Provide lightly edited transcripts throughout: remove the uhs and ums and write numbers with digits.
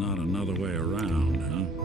Not another way around, huh?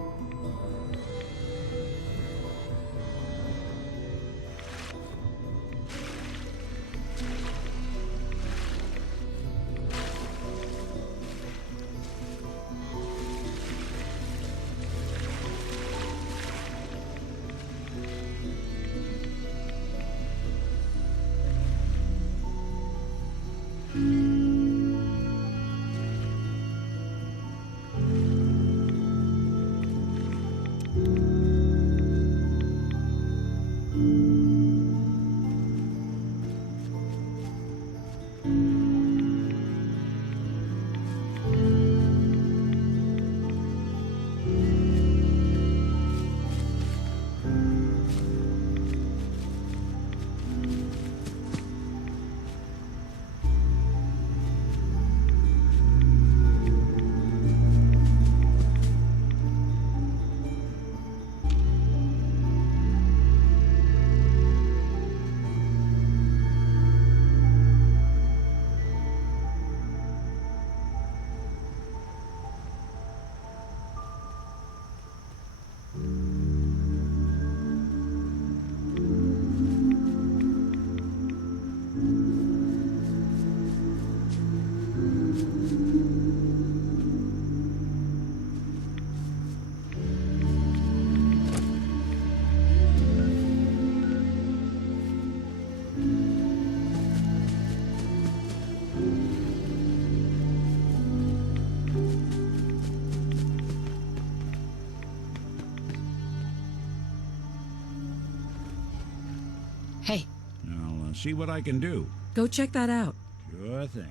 Hey, I'll see what I can do. go check that out. Sure thing.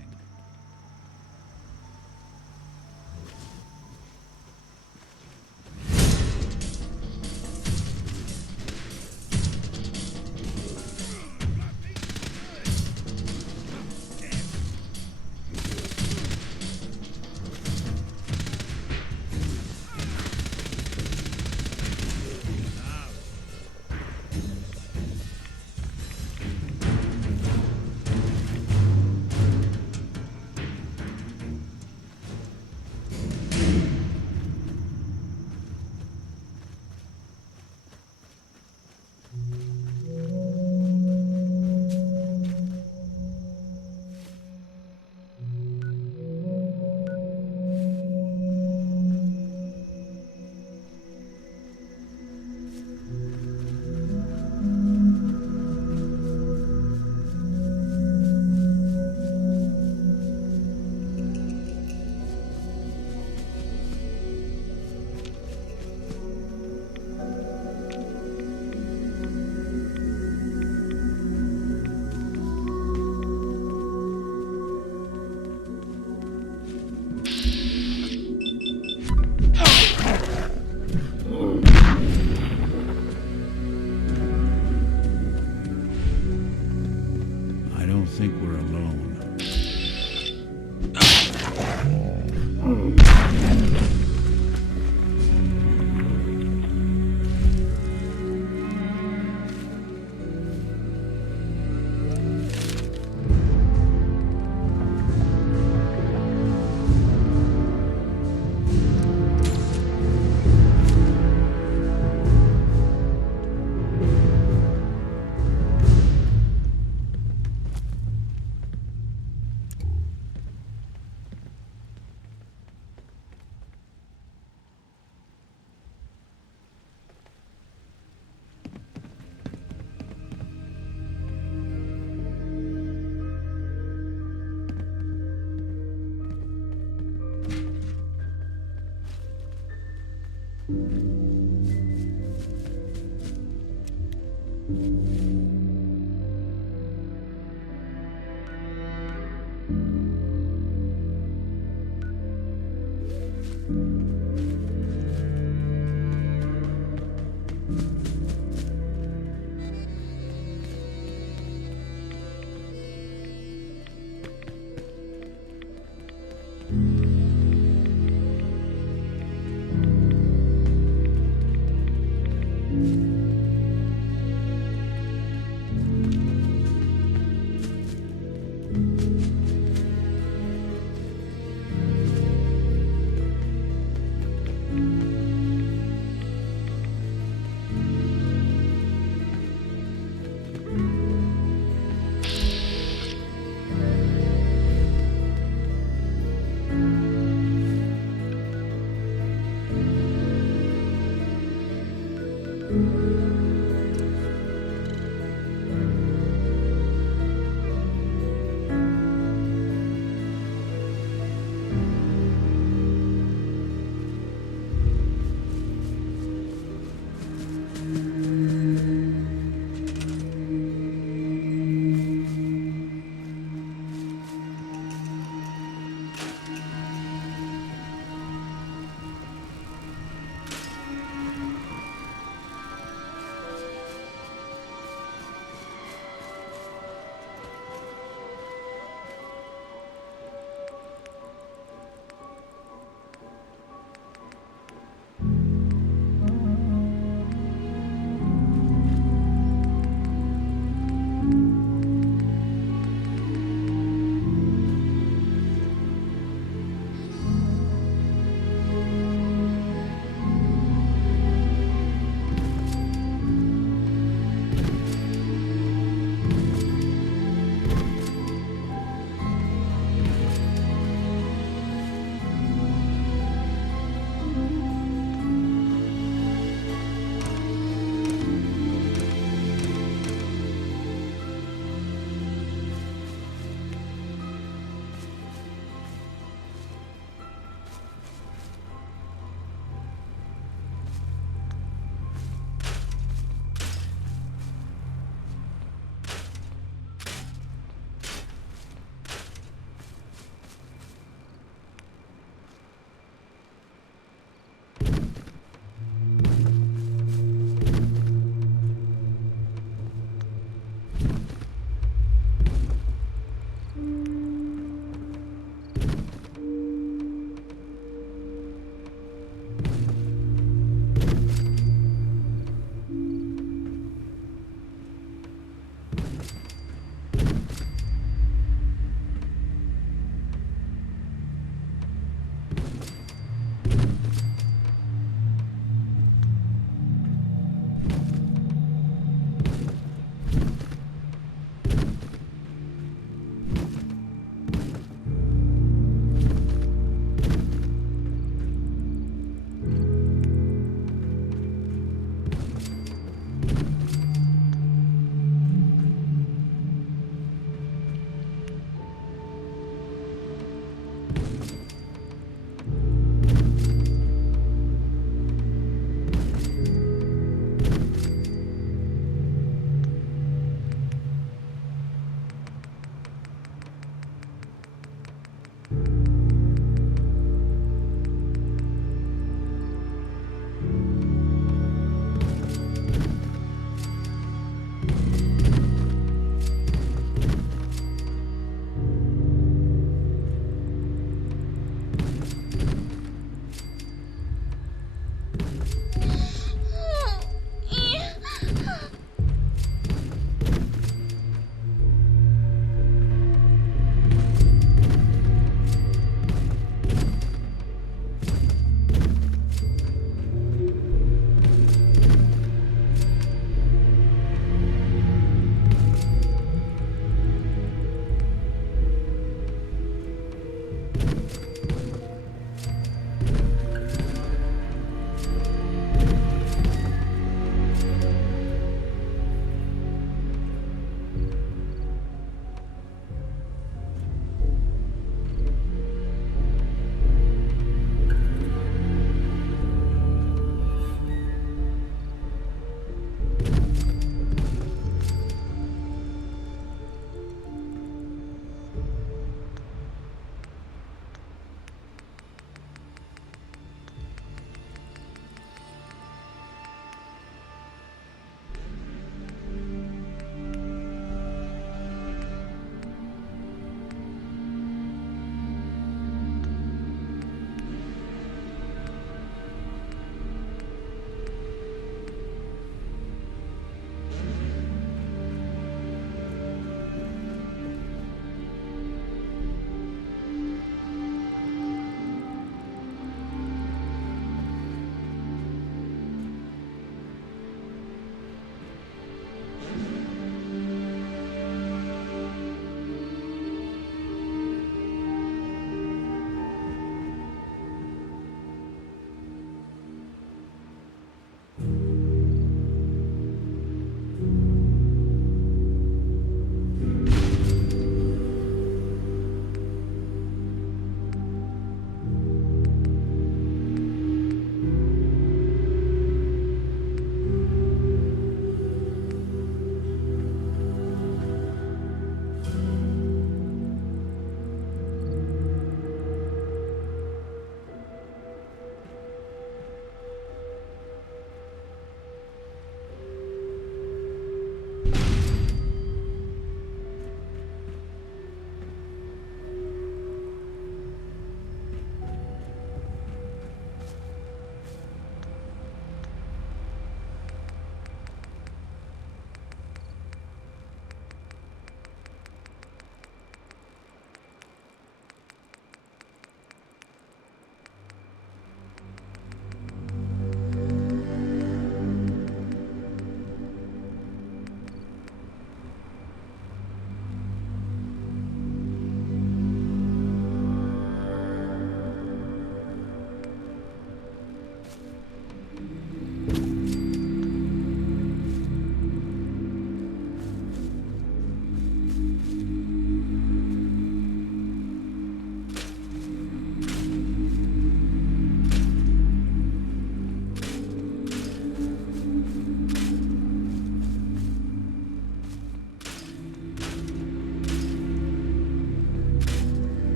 I don't think we're alone.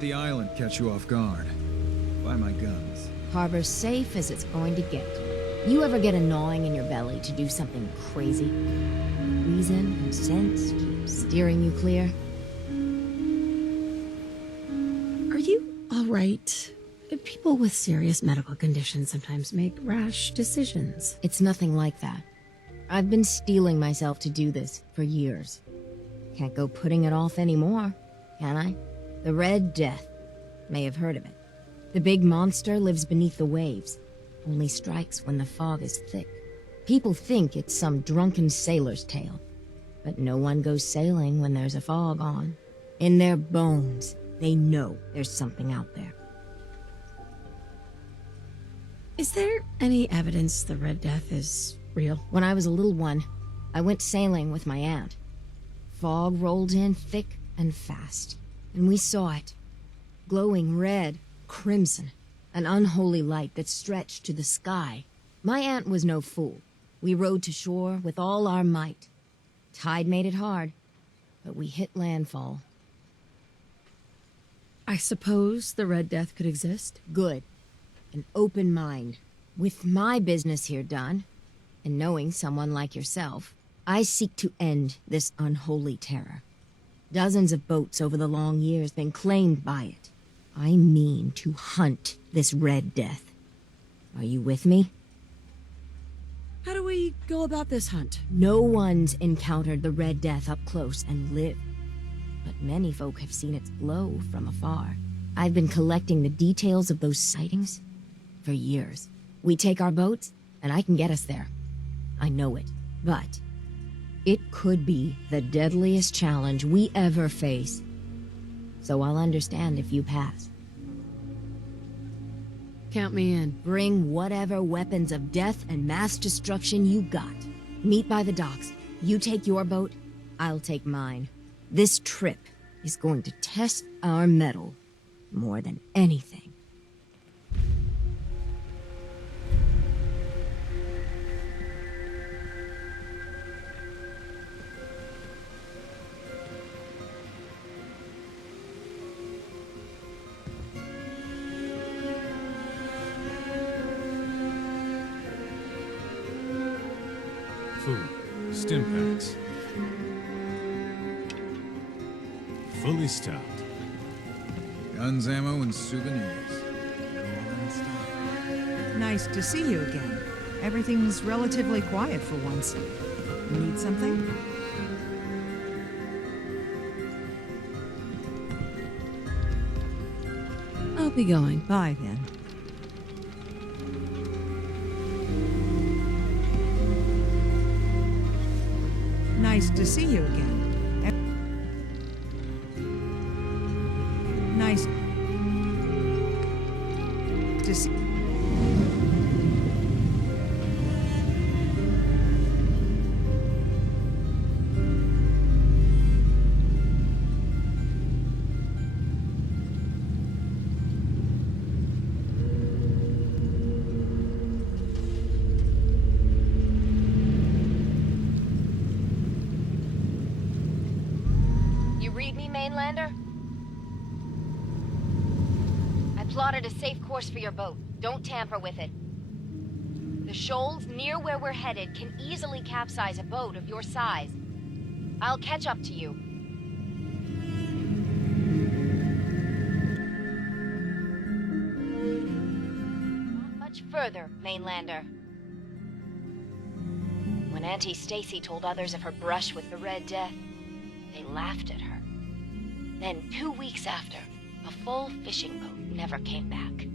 let the island catch you off guard. Buy my guns. Harbor's safe as it's going to get. You ever get a gnawing in your belly to do something crazy? Reason and sense keep steering you clear? Are you all right? People with serious medical conditions sometimes make rash decisions. It's nothing like that. I've been steeling myself to do this for years. Can't go putting it off anymore, can I? The Red Death. May have heard of it. The big monster lives beneath the waves, only strikes when the fog is thick. People think it's some drunken sailor's tale, but no one goes sailing when there's a fog on. In their bones, they know there's something out there. Is there any evidence the Red Death is real? When I was a little one, I went sailing with my aunt. Fog rolled in thick and fast, and we saw it. Glowing red, crimson, an unholy light that stretched to the sky. My aunt was no fool. We rowed to shore with all our might. Tide made it hard, but we hit landfall. I suppose the Red Death could exist? Good. An open mind. With my business here done, and knowing someone like yourself, I seek to end this unholy terror. Dozens of boats over the long years been claimed by it. I mean to hunt this Red Death. Are you with me? How do we go about this hunt? No one's encountered the Red Death up close and lived, but many folk have seen its glow from afar. I've been collecting the details of those sightings for years. We take our boats, and I can get us there. I know it, but it could be the deadliest challenge we ever face. So I'll understand if you pass. Count me in. Bring whatever weapons of death and mass destruction you got. Meet by the docks. You take your boat, I'll take mine. This trip is going to test our mettle more than anything. Food. Stimpaks. Fully stocked. Guns, ammo, and souvenirs. Get all in stock. Nice to see you again. Everything's relatively quiet for once. Need something? I'll be going. Bye, then. Nice to see you again. Nice to see. Mainlander? I plotted a safe course for your boat. Don't tamper with it. The shoals near where we're headed can easily capsize a boat of your size. I'll catch up to you. Not much further, Mainlander. When Auntie Stacy told others of her brush with the Red Death, they laughed at her. Then 2 weeks after, a full fishing boat never came back.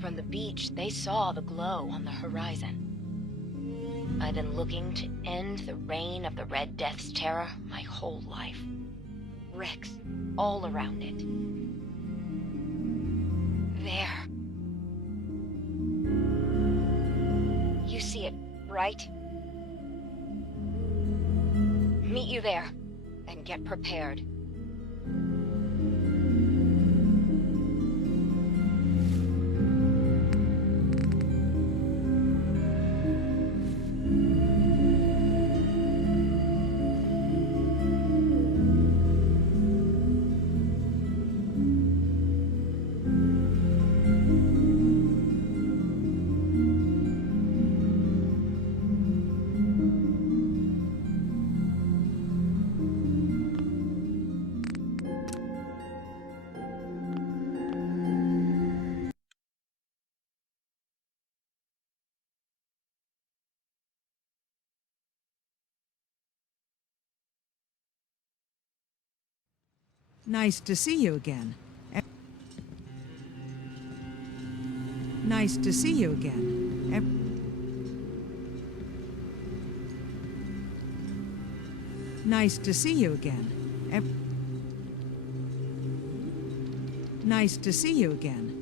From the beach, they saw the glow on the horizon. I've been looking to end the reign of the Red Death's terror my whole life. Wrecks all around it. There. You see it, right? Meet you there, and get prepared. Nice to see you again. Nice to see you again. Nice to see you again. Nice to see you again.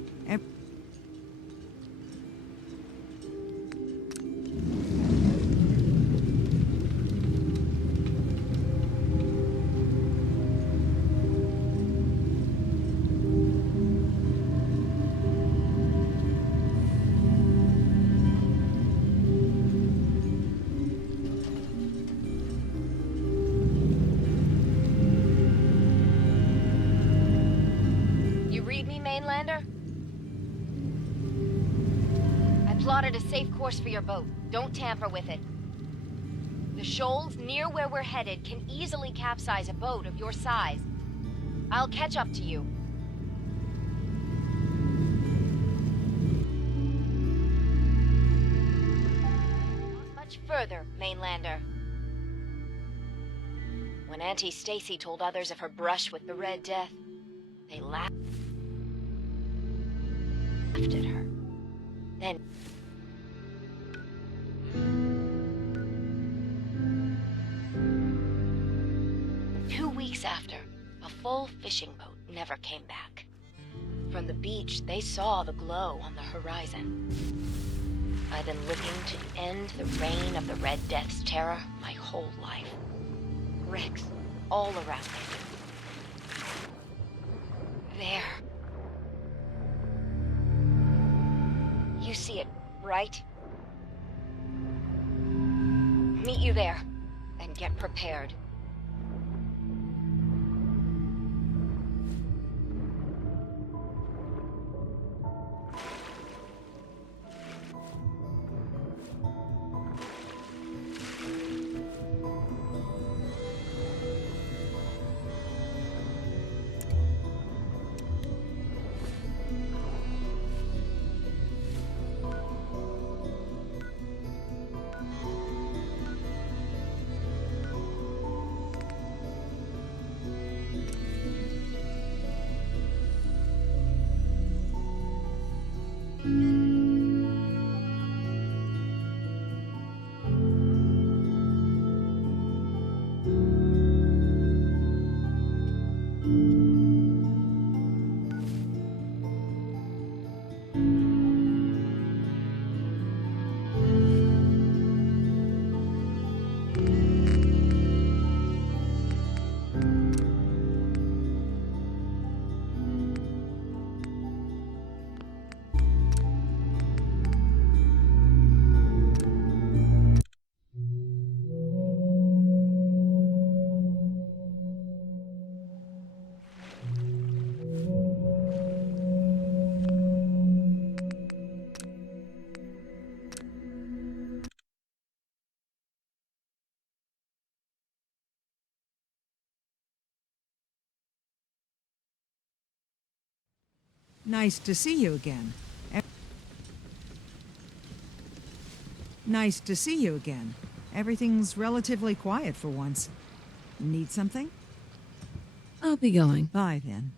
You read me, Mainlander? I plotted a safe course for your boat. Don't tamper with it. The shoals near where we're headed can easily capsize a boat of your size. I'll catch up to you. Not much further, Mainlander. When Auntie Stacy told others of her brush with the Red Death, they laughed at her. Then 2 weeks after, a full fishing boat never came back. From the beach, they saw the glow on the horizon. I've been looking to end the reign of the Red Death's terror my whole life. Wrecks all around me. There. You see it, right? Meet you there, and get prepared. Nice to see you again. Nice to see you again. Everything's relatively quiet for once. Need something? I'll be going. Bye, then.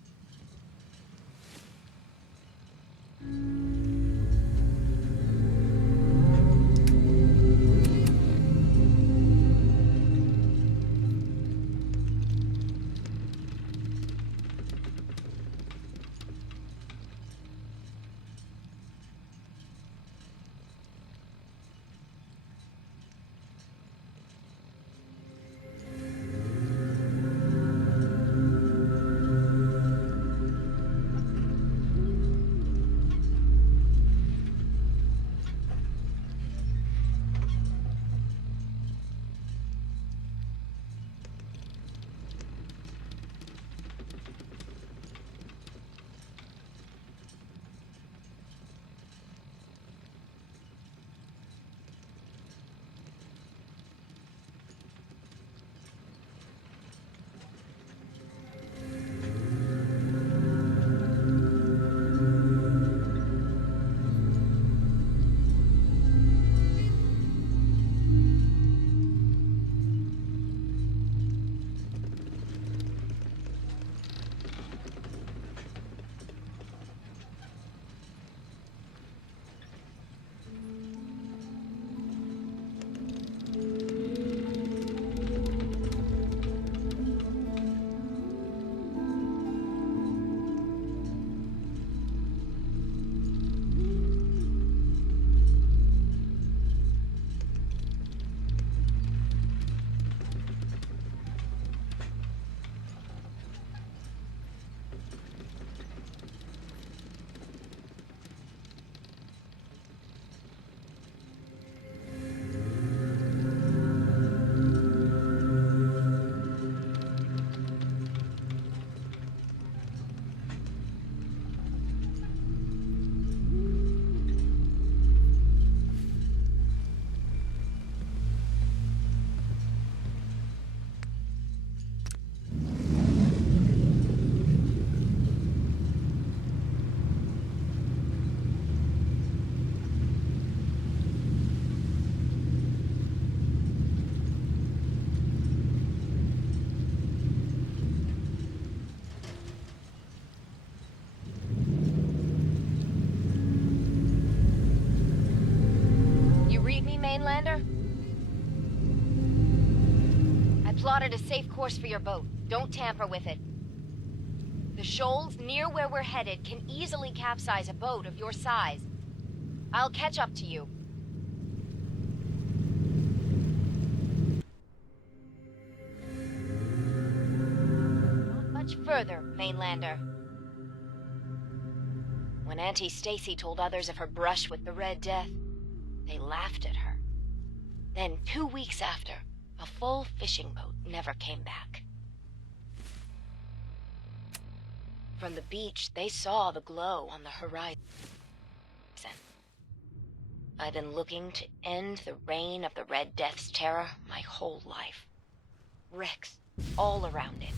Mainlander? I plotted a safe course for your boat. Don't tamper with it. The shoals near where we're headed can easily capsize a boat of your size. I'll catch up to you. Not much further, Mainlander. When Auntie Stacy told others of her brush with the Red Death, they laughed at her. Then 2 weeks after, a full fishing boat never came back. From the beach, they saw the glow on the horizon. I've been looking to end the reign of the Red Death's terror my whole life. Wrecks all around it.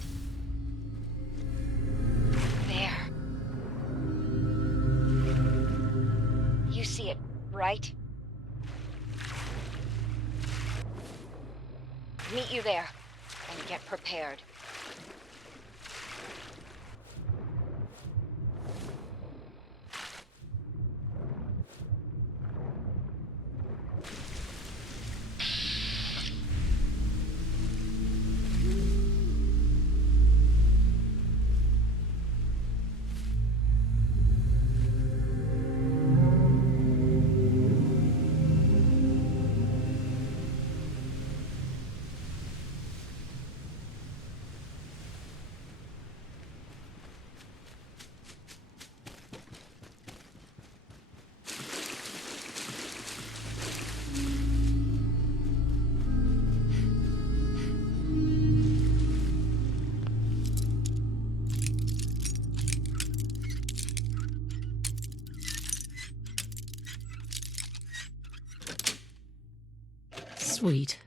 There. You see it, right? Meet you there, and get prepared. Sweet.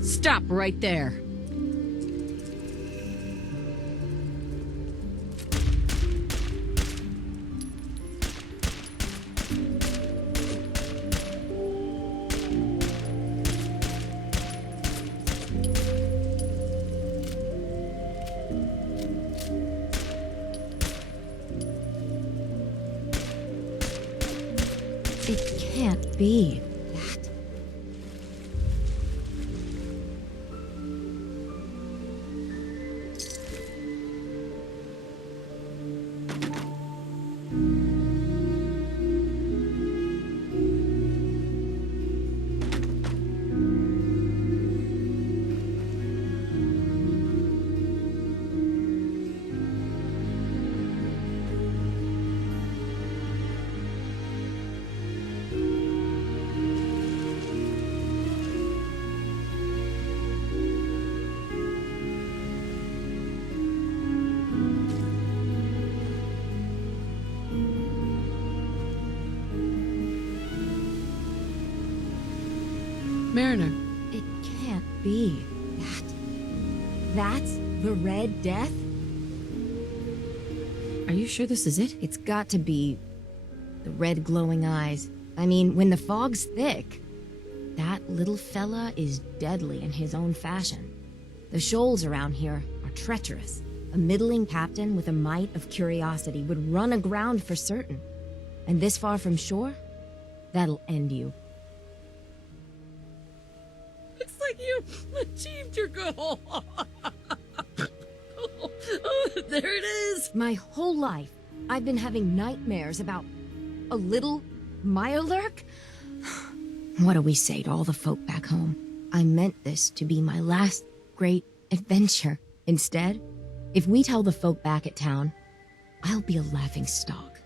Stop right there. It can't be that. be? That's the Red Death? Are you sure this is it? It's got to be the red glowing eyes. I mean, when the fog's thick, that little fella is deadly in his own fashion. The shoals around here are treacherous. A middling captain with a mite of curiosity would run aground for certain. And this far from shore, that'll end you. Looks like you achieved your goal. There it is. My whole life, I've been having nightmares about a little Mirelurk? What do we say to all the folk back home? I meant this to be my last great adventure. Instead, if we tell the folk back at town, I'll be a laughing stock.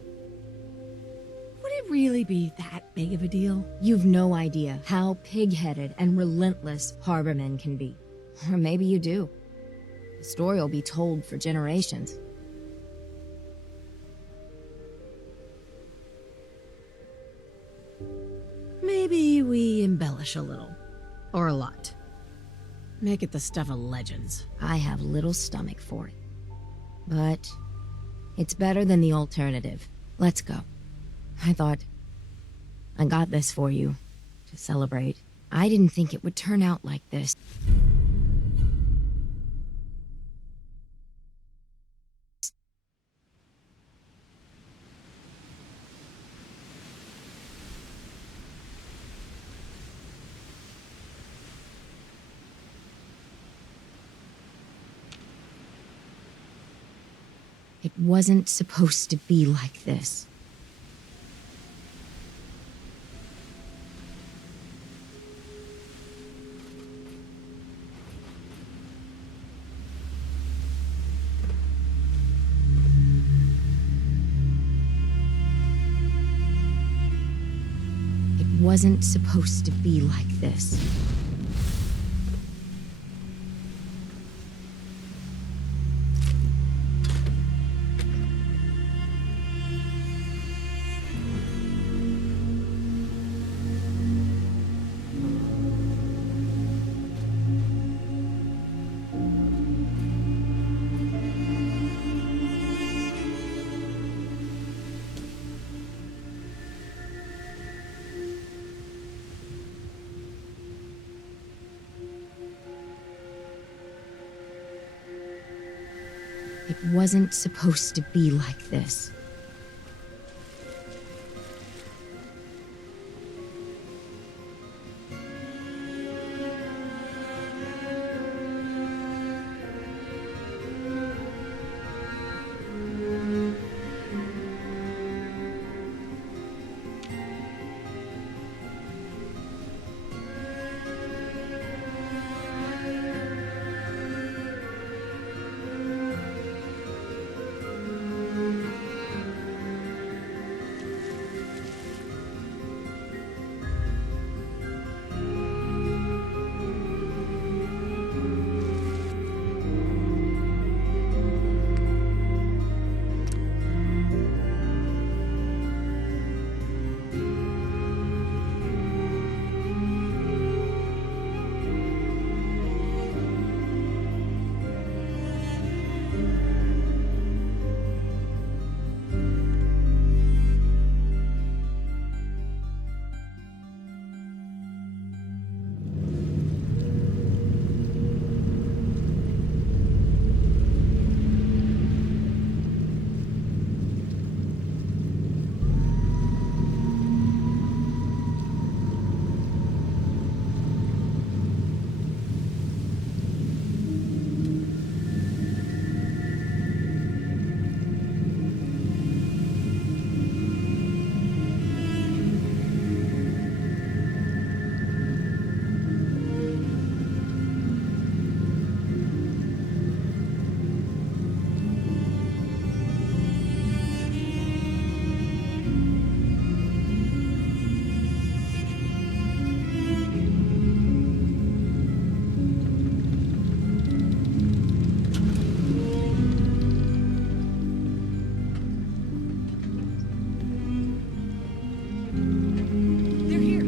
Would it really be that big of a deal? You've no idea how pig-headed and relentless harbormen can be. Or maybe you do. The story will be told for generations. Maybe we embellish a little. Or a lot. Make it the stuff of legends. I have little stomach for it. But it's better than the alternative. Let's go. I thought I got this for you to celebrate. I didn't think it would turn out like this. It wasn't supposed to be like this. It wasn't supposed to be like this. It wasn't supposed to be like this. They're here.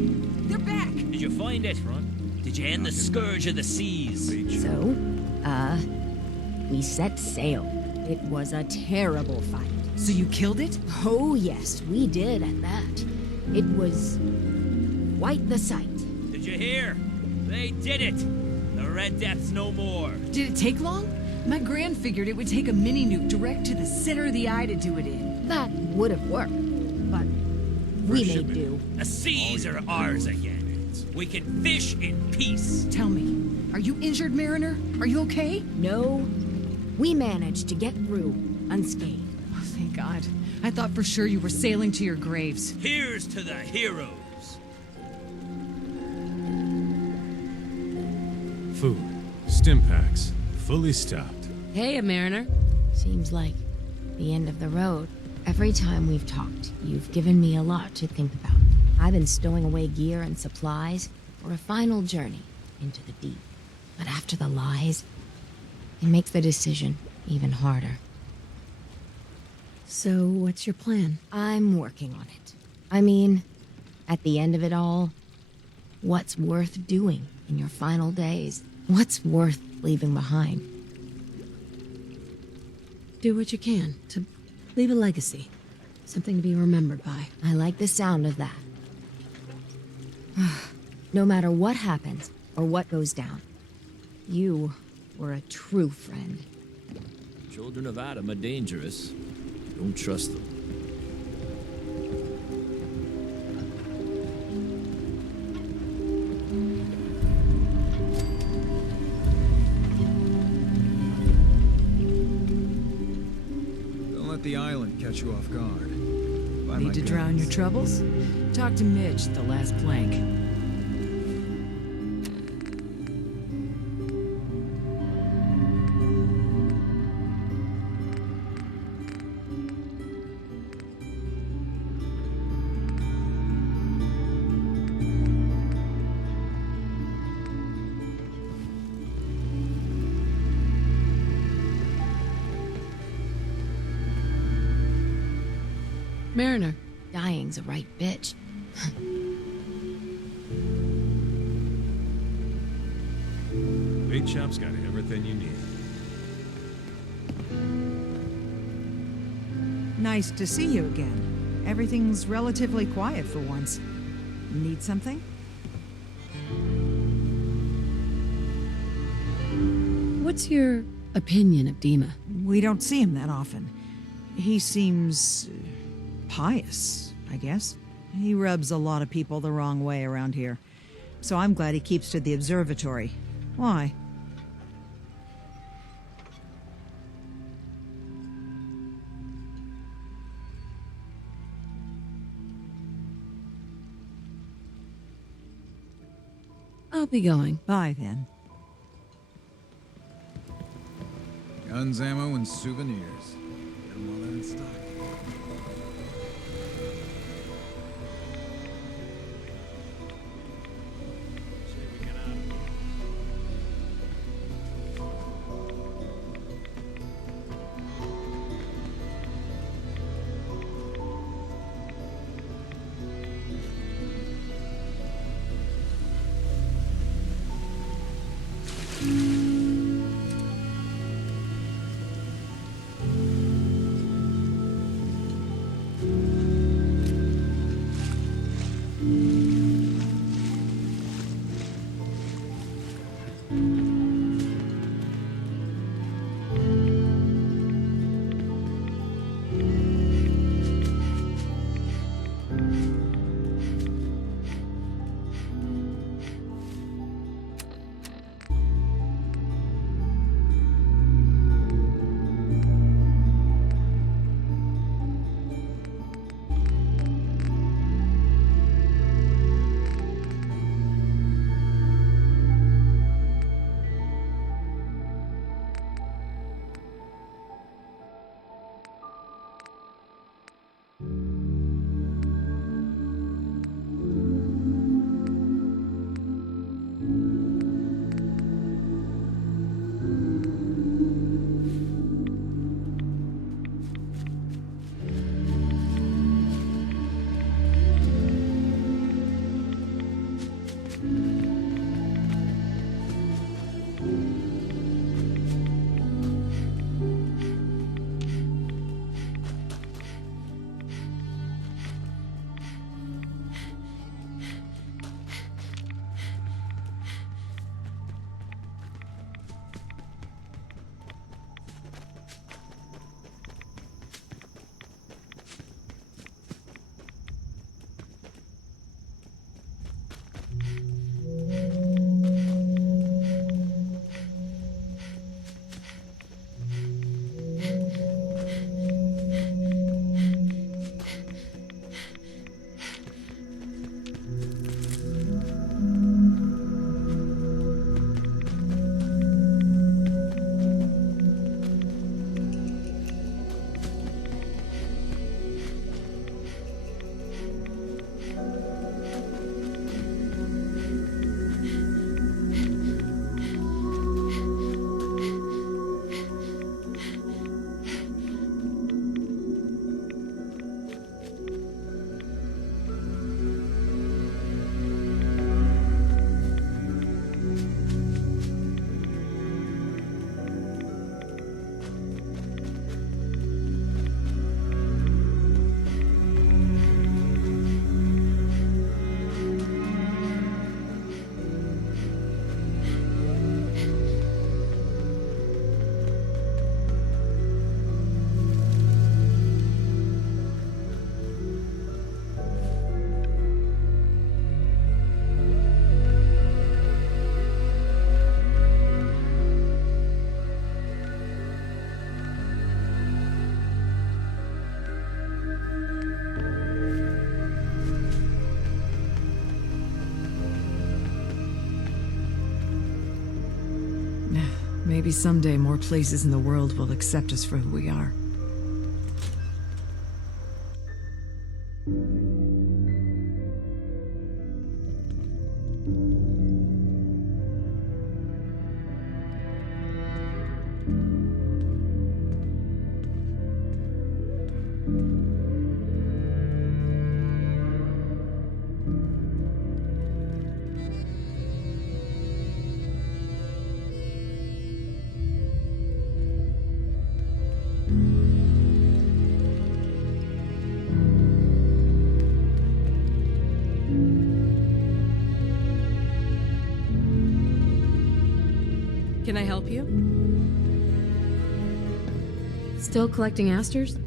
They're back. Did you find it? Front? Did you end the scourge of the seas? So, we set sail. It was a terrible fight. So you killed it? Oh, yes, we did at that. It was quite the sight. Did you hear? They did it! The Red Death's no more. Did it take long? My gran figured it would take a mini nuke direct to the center of the eye to do it in. That would have worked, but we made do. The seas are ours again. We can fish in peace. Tell me, are you injured, Mariner? Are you okay? No, we managed to get through unscathed. Oh, thank God. I thought for sure you were sailing to your graves. Here's to the heroes. Food. Stim packs. Fully stocked. Hey, a mariner. Seems like the end of the road. Every time we've talked, you've given me a lot to think about. I've been stowing away gear and supplies for a final journey into the deep. But after the lies, it makes the decision even harder. So, what's your plan? I'm working on it. I mean, at the end of it all, what's worth doing in your final days? What's worth leaving behind? Do what you can to leave a legacy. Something to be remembered by. I like the sound of that. No matter what happens or what goes down, you were a true friend. Children of Adam are dangerous. Don't trust them. Don't let the island catch you off guard. Buy my Need to drown guns. your troubles? Talk to Mitch, the last plank. Mariner. Dying's a right bitch. Bait shop's got everything you need. Nice to see you again. Everything's relatively quiet for once. Need something? What's your opinion of Dima? We don't see him that often. He seems pious, I guess. He rubs a lot of people the wrong way around here. So I'm glad he keeps to the observatory. Why? I'll be going. Bye, then. Guns, ammo, and souvenirs. Get 'em while they're in stock. Maybe someday more places in the world will accept us for who we are. Can I help you? Still collecting asters?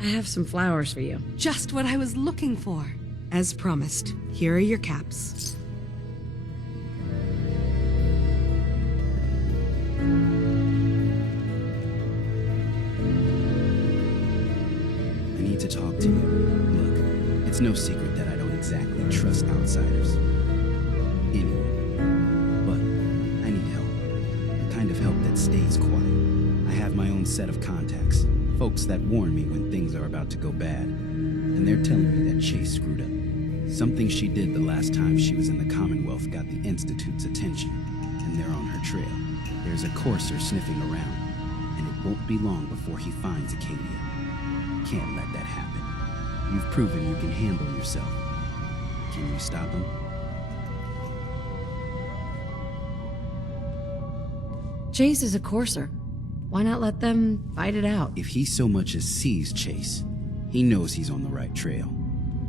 I have some flowers for you. Just what I was looking for. As promised, here are your caps. I need to talk to you. Look, it's no secret that I don't exactly trust outsiders. Anyone. But I need help. The kind of help that stays quiet. I have my own set of contacts. Folks that warn me when things are about to go bad. And they're telling me that Chase screwed up. Something she did the last time she was in the Commonwealth got the Institute's attention. And they're on her trail. There's a courser sniffing around. And it won't be long before he finds Acadia. Can't let that happen. You've proven you can handle yourself. Can you stop him? Chase is a courser. Why not let them fight it out? If he so much as sees Chase, he knows he's on the right trail.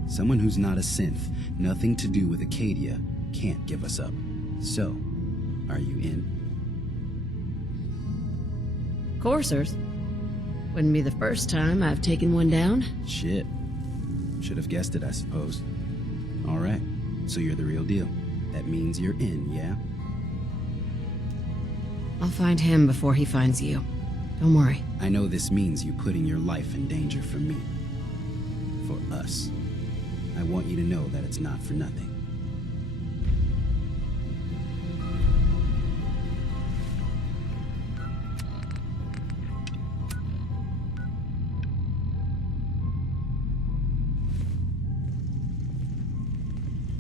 Someone who's not a synth, nothing to do with Acadia, can't give us up. So, are you in? Coursers? Wouldn't be the first time I've taken one down. Shit. Should have guessed it, I suppose. All right, so you're the real deal. That means you're in, yeah? I'll find him before he finds you. Don't worry. I know this means you putting your life in danger for me. For us. I want you to know that it's not for nothing.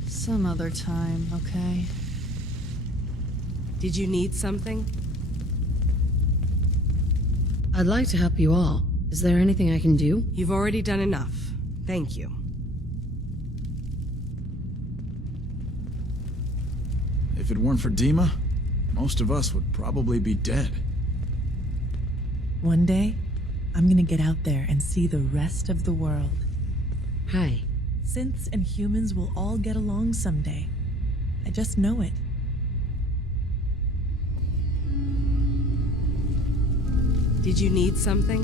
Some other time, okay? Did you need something? I'd like to help you all. Is there anything I can do? You've already done enough. Thank you. If it weren't for Dima, most of us would probably be dead. One day, I'm gonna get out there and see the rest of the world. Hi. Synths and humans will all get along someday. I just know it. Did you need something?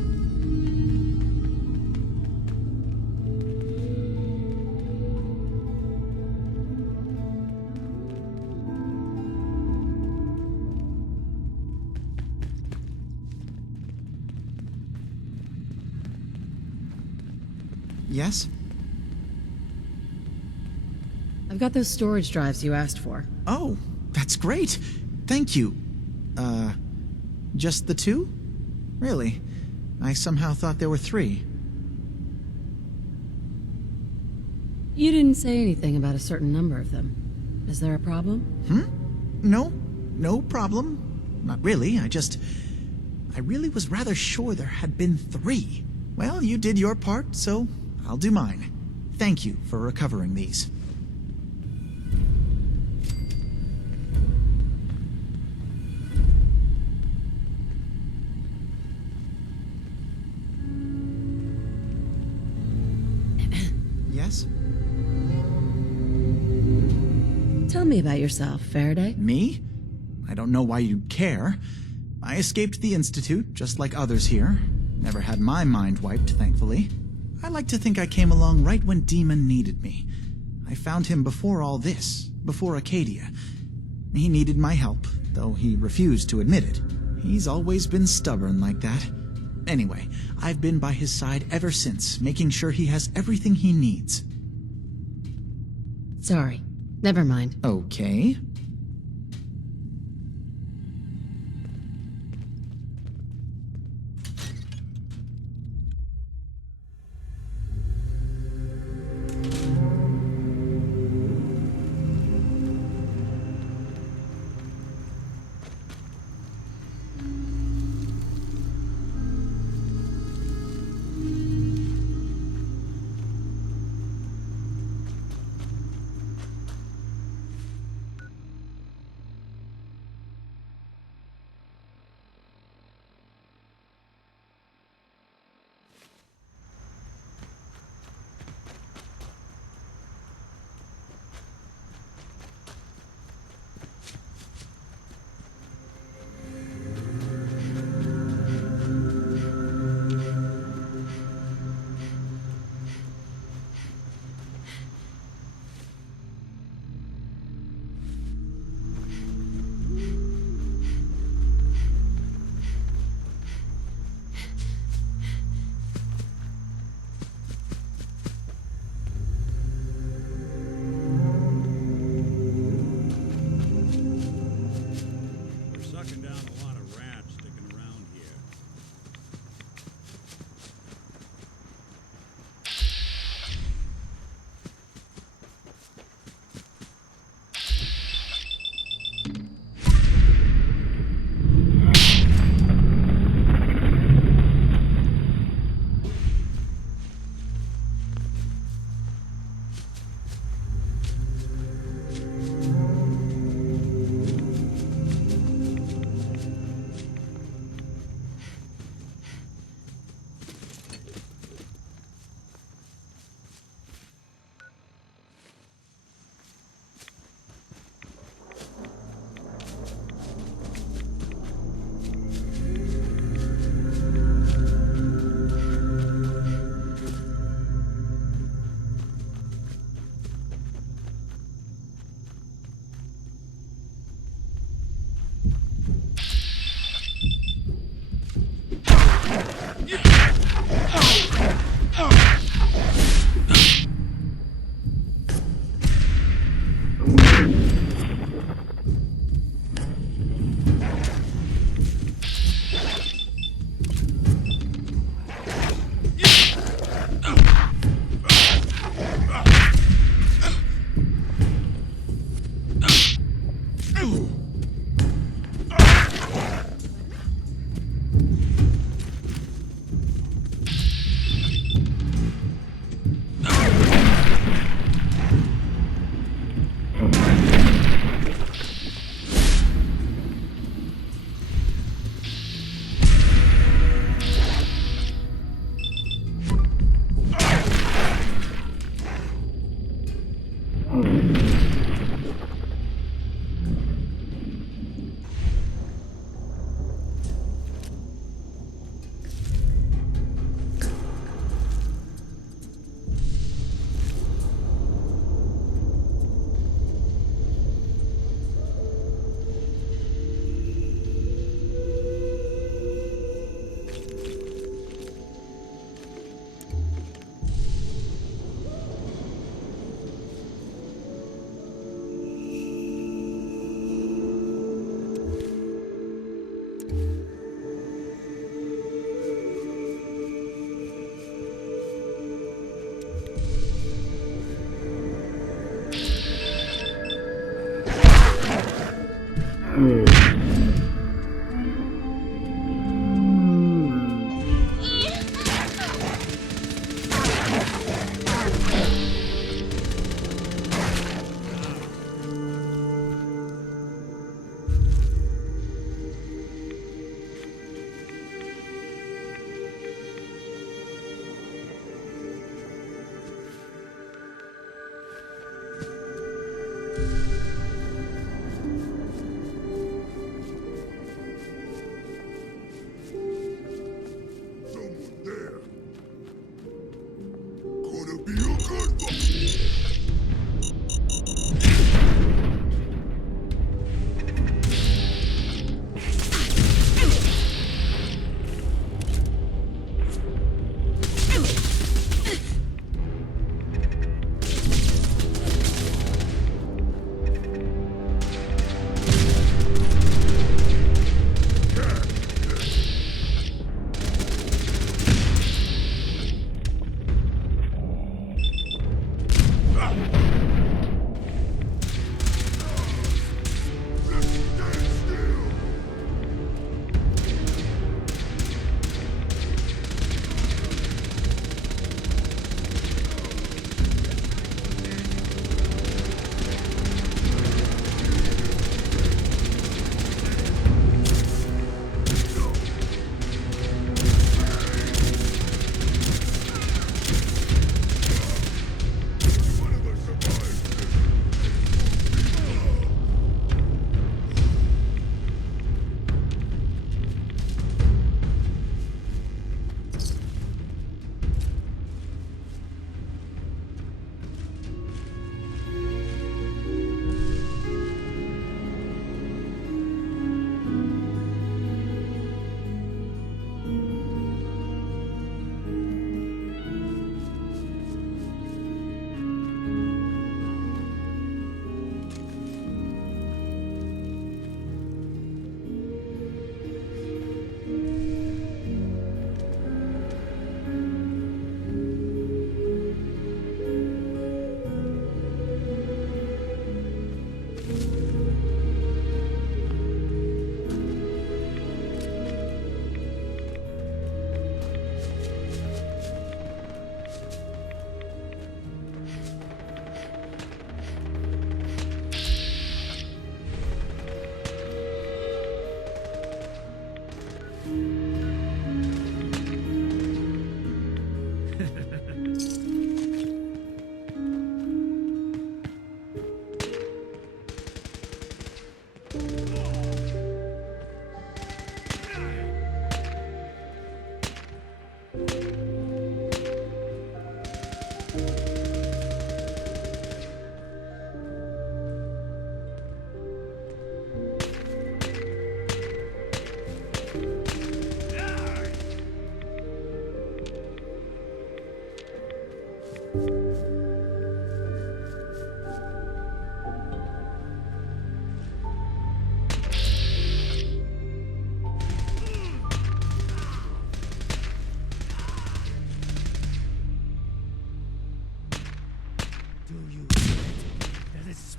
Yes? I've got those storage drives you asked for. Oh, that's great. Thank you. Just the two? Really? I somehow thought there were 3. You didn't say anything about a certain number of them. Is there a problem? No problem. Not really. I really was rather sure there had been 3. Well, you did your part, so I'll do mine. Thank you for recovering these. Yes? Tell me about yourself, Faraday. Me? I don't know why you'd care. I escaped the Institute, just like others here. Never had my mind wiped, thankfully. I like to think I came along right when Demon needed me. I found him before all this, before Acadia. He needed my help, though he refused to admit it. He's always been stubborn like that. Anyway, I've been by his side ever since, making sure he has everything he needs. Sorry. Never mind. Okay.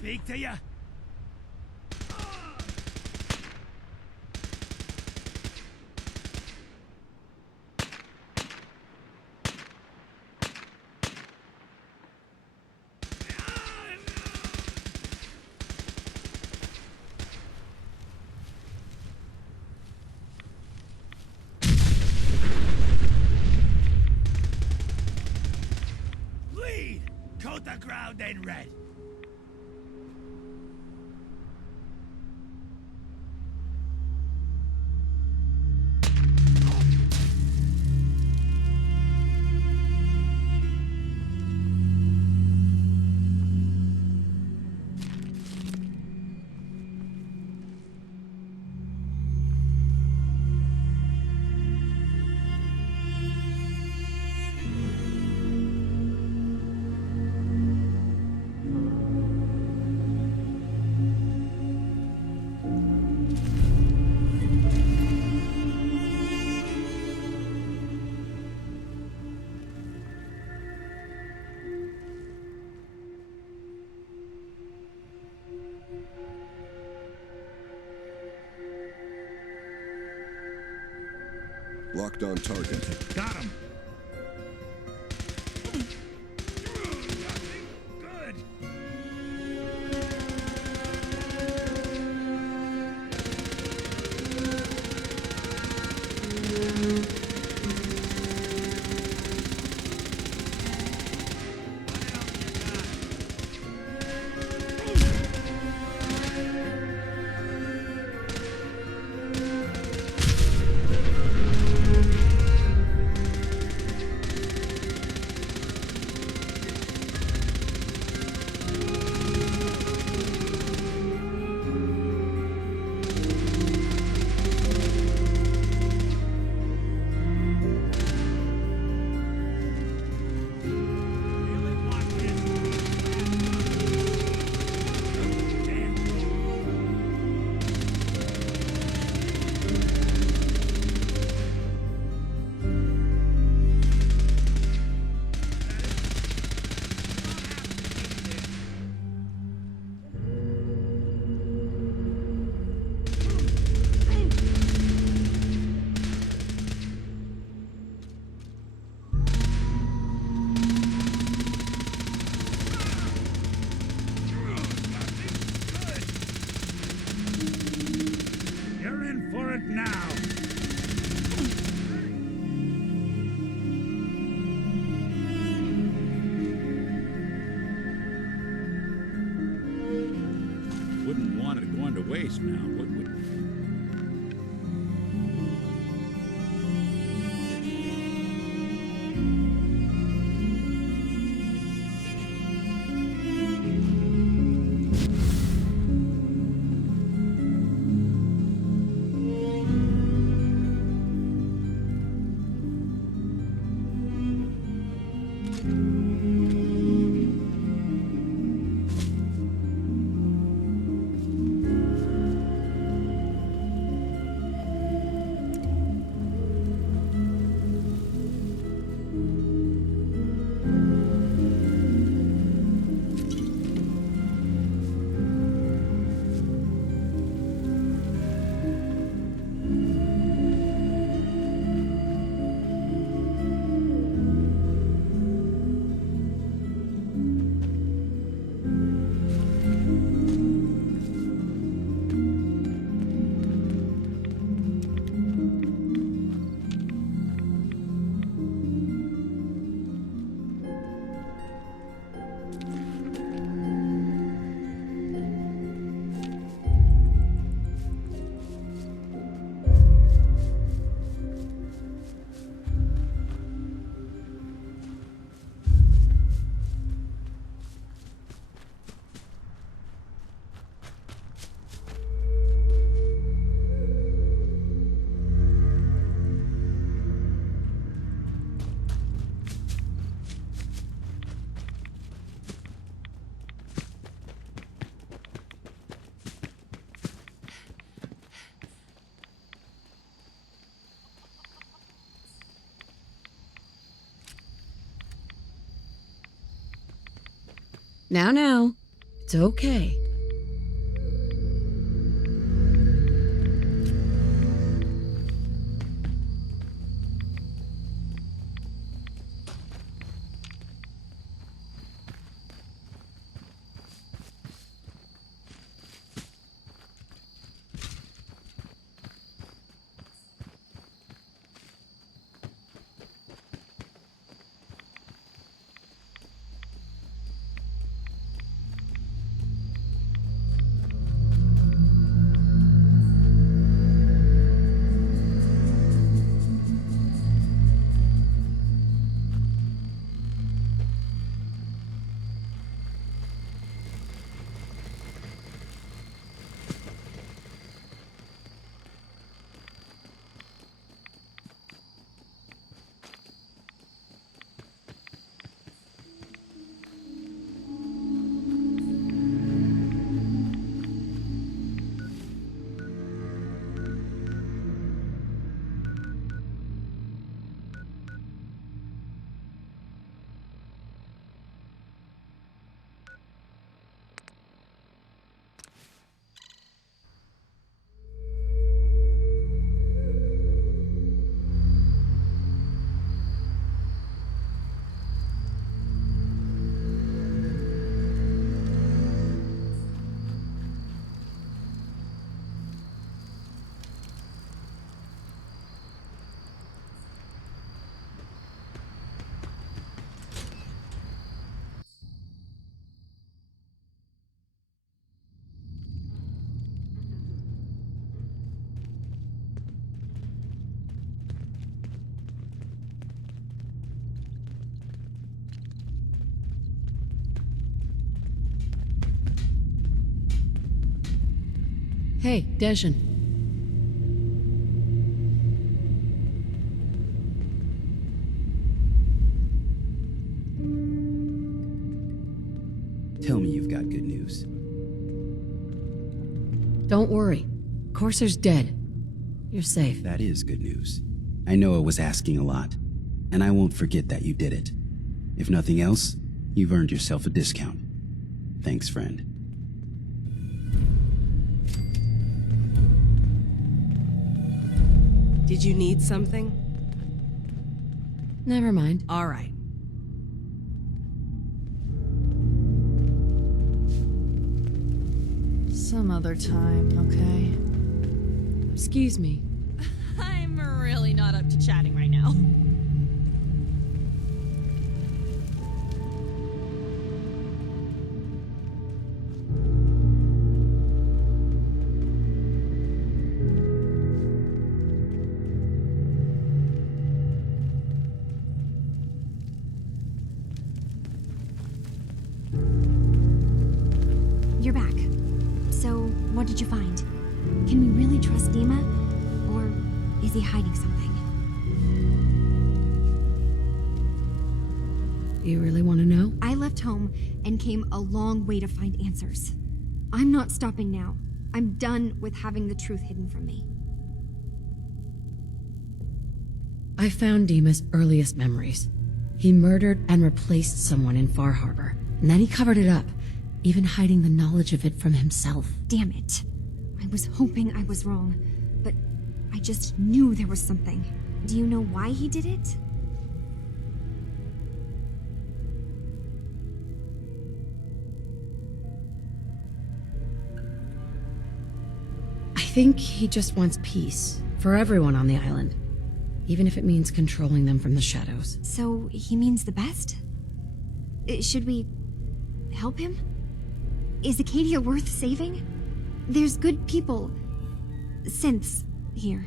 speak to you? Lead! Coat the ground in red! Locked on target. Got him. Good. You're in for it now. Wouldn't want it going to waste now, would we? Now. It's okay. Hey, Dejan. Tell me you've got good news. Don't worry. Courser's dead. You're safe. That is good news. I know it was asking a lot, and I won't forget that you did it. If nothing else, you've earned yourself a discount. Thanks, friend. Did you need something? Never mind. All right. Some other time, okay? Excuse me. I'm really not up to chatting right now. You're back. So, what did you find? Can we really trust Dima? Or is he hiding something? You really want to know? I left home and came a long way to find answers. I'm not stopping now. I'm done with having the truth hidden from me. I found Dima's earliest memories. He murdered and replaced someone in Far Harbor, and then he covered it up, even hiding the knowledge of it from himself. Damn it. I was hoping I was wrong, but I just knew there was something. Do you know why he did it? I think he just wants peace for everyone on the island, even if it means controlling them from the shadows. So he means the best? Should we help him? Is Acadia worth saving? There's good people, synths, here.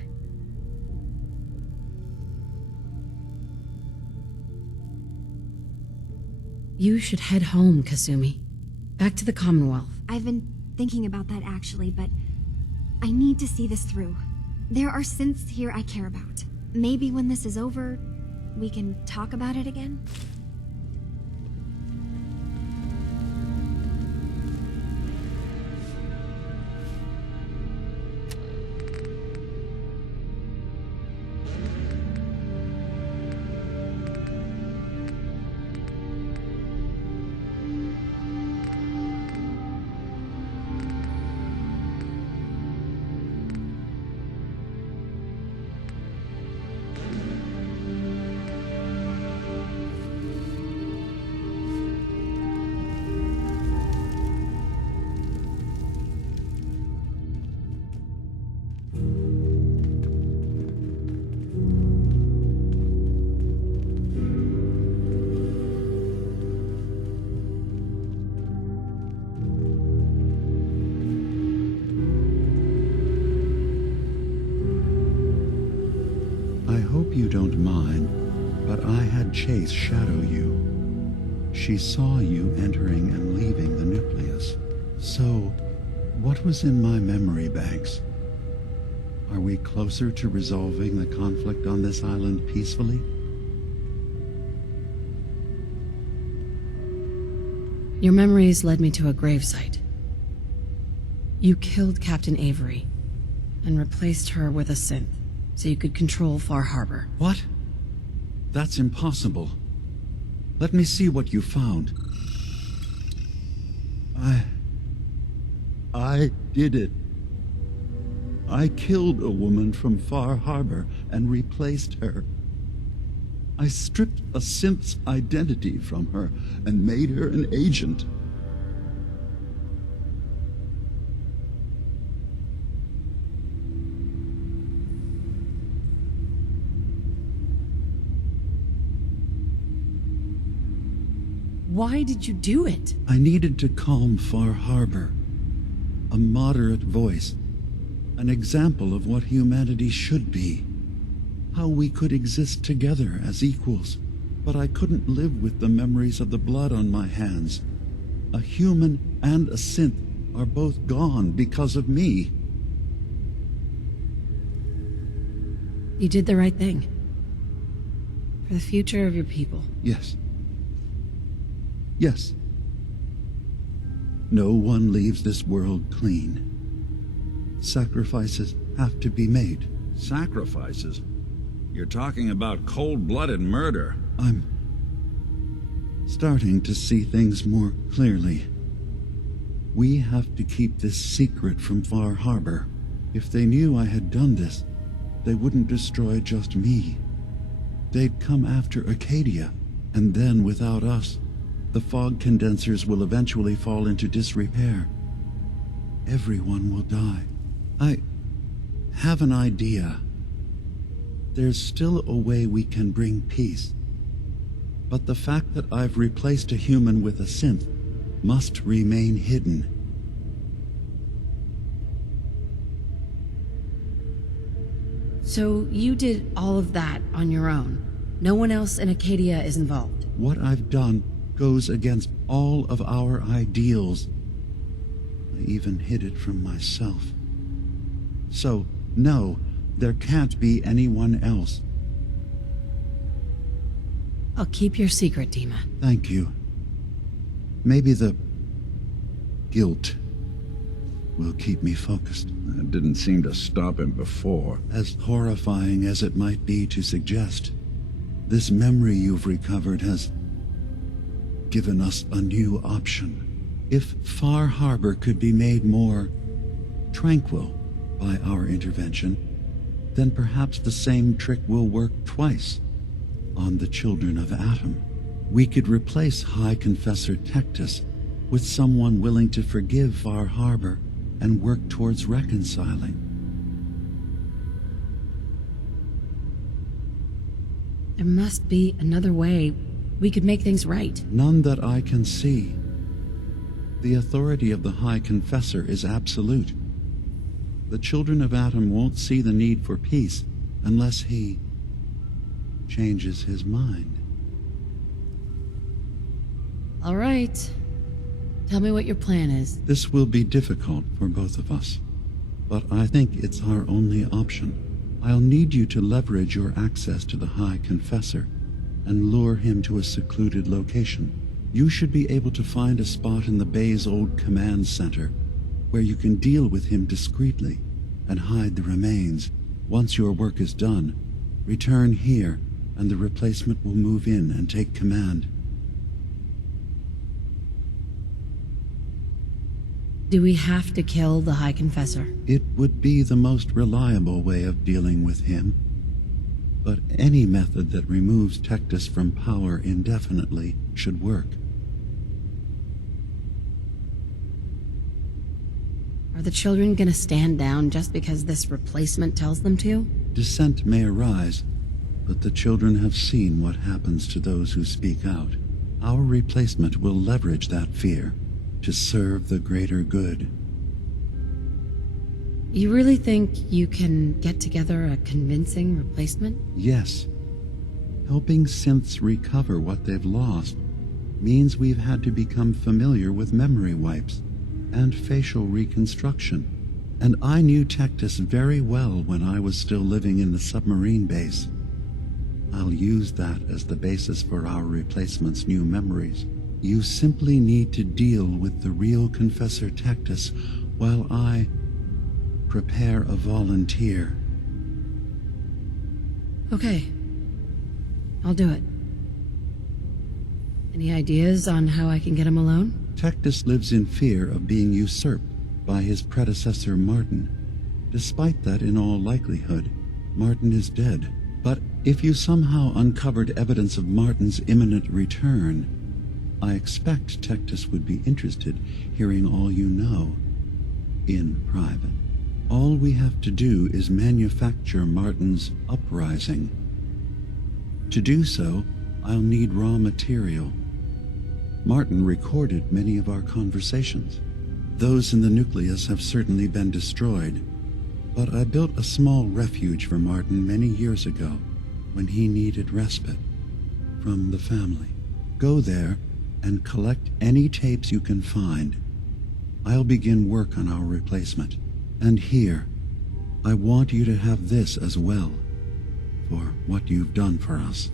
You should head home, Kasumi. Back to the Commonwealth. I've been thinking about that actually, but I need to see this through. There are synths here I care about. Maybe when this is over, we can talk about it again? I hope you don't mind, but I had Chase shadow you. She saw you entering and leaving the nucleus. So, what was in my memory banks? Are we closer to resolving the conflict on this island peacefully? Your memories led me to a gravesite. You killed Captain Avery and replaced her with a synth so you could control Far Harbor. What? That's impossible. Let me see what you found. I did it. I killed a woman from Far Harbor and replaced her. I stripped a synth's identity from her and made her an agent. Why did you do it? I needed to calm Far Harbor. A moderate voice. An example of what humanity should be. How we could exist together as equals. But I couldn't live with the memories of the blood on my hands. A human and a synth are both gone because of me. You did the right thing. For the future of your people. Yes. Yes. No one leaves this world clean. Sacrifices have to be made. Sacrifices? You're talking about cold-blooded murder. I'm starting to see things more clearly. We have to keep this secret from Far Harbor. If they knew I had done this, they wouldn't destroy just me. They'd come after Acadia, and then without us, the fog condensers will eventually fall into disrepair. Everyone will die. I have an idea. There's still a way we can bring peace. But the fact that I've replaced a human with a synth must remain hidden. So you did all of that on your own? No one else in Acadia is involved? What I've done goes against all of our ideals. I even hid it from myself. So, no, there can't be anyone else. I'll keep your secret, Dima. Thank you. Maybe the guilt will keep me focused. That didn't seem to stop him before. As horrifying as it might be to suggest, this memory you've recovered has given us a new option. If Far Harbor could be made more tranquil by our intervention, then perhaps the same trick will work twice on the children of Atom. We could replace High Confessor Tectus with someone willing to forgive Far Harbor and work towards reconciling. There must be another way we could make things right. None that I can see. The authority of the High Confessor is absolute. The children of Atom won't see the need for peace unless he changes his mind. All right. Tell me what your plan is. This will be difficult for both of us, but I think it's our only option. I'll need you to leverage your access to the High Confessor and lure him to a secluded location. You should be able to find a spot in the Bay's old command center where you can deal with him discreetly and hide the remains. Once your work is done, return here and the replacement will move in and take command. Do we have to kill the High Confessor? It would be the most reliable way of dealing with him. But any method that removes Tectus from power indefinitely should work. Are the children gonna stand down just because this replacement tells them to? Dissent may arise, but the children have seen what happens to those who speak out. Our replacement will leverage that fear to serve the greater good. You really think you can get together a convincing replacement? Yes. Helping synths recover what they've lost means we've had to become familiar with memory wipes and facial reconstruction. And I knew Tectus very well when I was still living in the submarine base. I'll use that as the basis for our replacement's new memories. You simply need to deal with the real Confessor Tectus while I prepare a volunteer. Okay. I'll do it. Any ideas on how I can get him alone? Tectus lives in fear of being usurped by his predecessor Martin. Despite that, in all likelihood, Martin is dead. But if you somehow uncovered evidence of Martin's imminent return, I expect Tectus would be interested hearing all you know, in private. All we have to do is manufacture Martin's uprising. To do so, I'll need raw material. Martin recorded many of our conversations. Those in the nucleus have certainly been destroyed, but I built a small refuge for Martin many years ago when he needed respite from the family. Go there and collect any tapes you can find. I'll begin work on our replacement. And here, I want you to have this as well. for what you've done for us.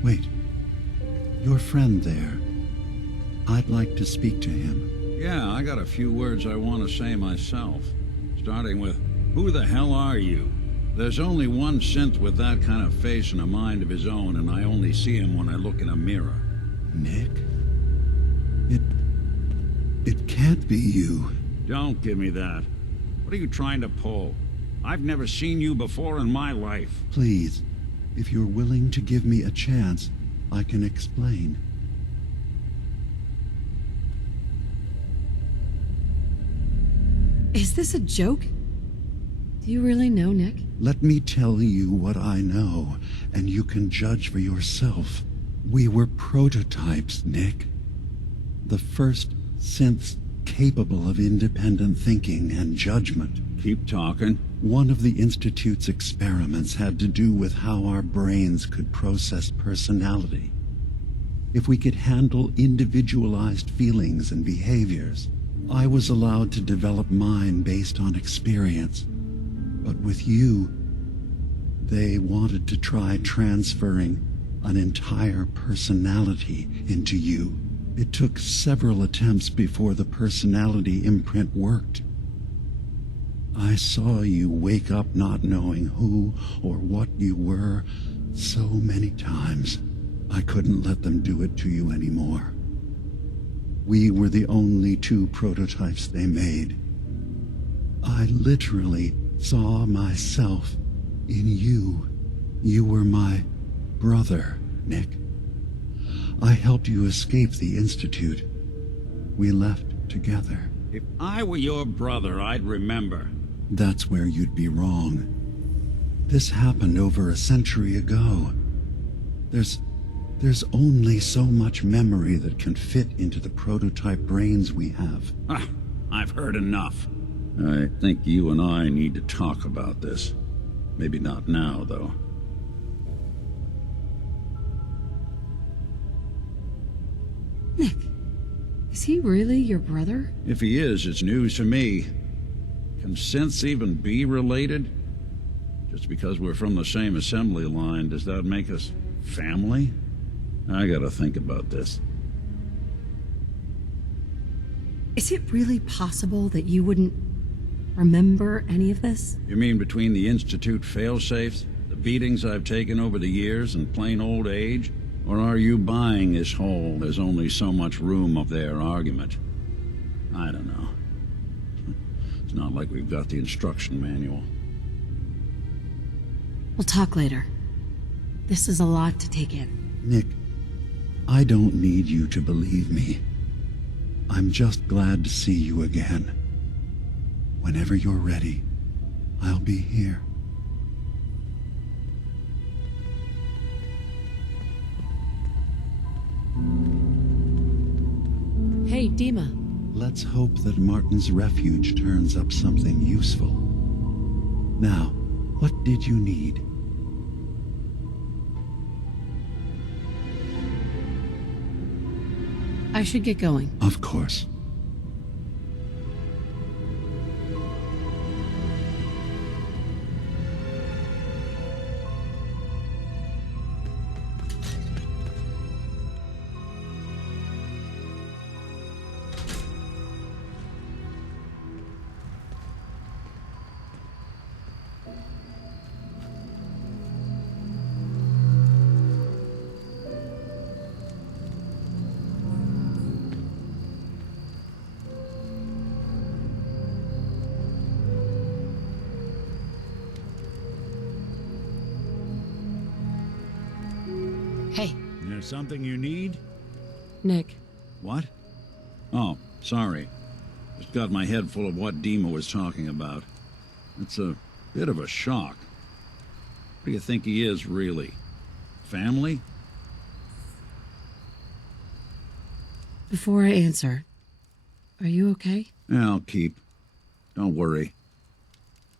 Wait. Your friend there. I'd like to speak to him. Yeah, I got a few words I want to say myself. Starting with, who the hell are you? There's only one synth with that kind of face and a mind of his own, and I only see him when I look in a mirror. Nick? It can't be you. Don't give me that. What are you trying to pull? I've never seen you before in my life. Please, if you're willing to give me a chance, I can explain. Is this a joke? Do you really know, Nick? Let me tell you what I know, and you can judge for yourself. We were prototypes, Nick. The first synths capable of independent thinking and judgment. Keep talking. One of the Institute's experiments had to do with how our brains could process personality. If we could handle individualized feelings and behaviors, I was allowed to develop mine based on experience. But with you, they wanted to try transferring an entire personality into you. It took several attempts before the personality imprint worked. I saw you wake up not knowing who or what you were so many times. I couldn't let them do it to you anymore. We were the only two prototypes they made. I literally saw myself in you. You were my brother, Nick. I helped you escape the Institute. We left together. If I were your brother, I'd remember. That's where you'd be wrong. This happened over a century ago. There's only so much memory that can fit into the prototype brains we have. I've heard enough. I think you and I need to talk about this. Maybe not now, though. Nick, is he really your brother? If he is, it's news to me. Can synths even be related? Just because we're from the same assembly line, does that make us family? I gotta think about this. Is it really possible that you wouldn't remember any of this? You mean between the Institute failsafes, the beatings I've taken over the years, and plain old age? Or are you buying this whole "there's only so much room" of their argument? I don't know. It's not like we've got the instruction manual. We'll talk later. This is a lot to take in. Nick, I don't need you to believe me. I'm just glad to see you again. Whenever you're ready, I'll be here. Hey, Dima. Let's hope that Martin's refuge turns up something useful. Now, what did you need? I should get going. Of course. Hey. There's something you need? Nick. What? Oh, sorry. Just got my head full of what Dima was talking about. It's a bit of a shock. What do you think he is, really? Family? Before I answer, are you okay? Yeah, I'll keep. Don't worry.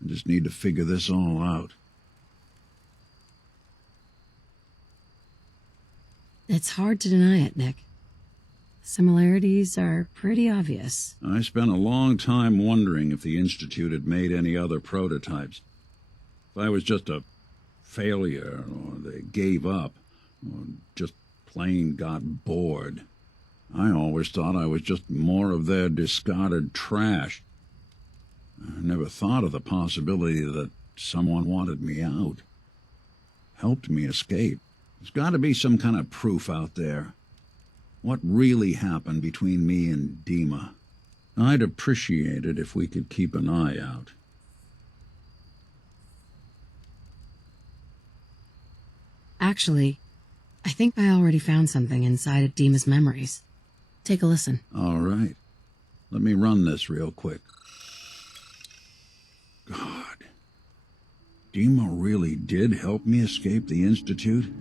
I just need to figure this all out. It's hard to deny it, Nick. Similarities are pretty obvious. I spent a long time wondering if the Institute had made any other prototypes. If I was just a failure, or they gave up, or just plain got bored. I always thought I was just more of their discarded trash. I never thought of the possibility that someone wanted me out. Helped me escape. There's got to be some kind of proof out there. What really happened between me and Dima? I'd appreciate it if we could keep an eye out. Actually, I think I already found something inside of Dima's memories. Take a listen. All right. Let me run this real quick. God. Dima really did help me escape the Institute?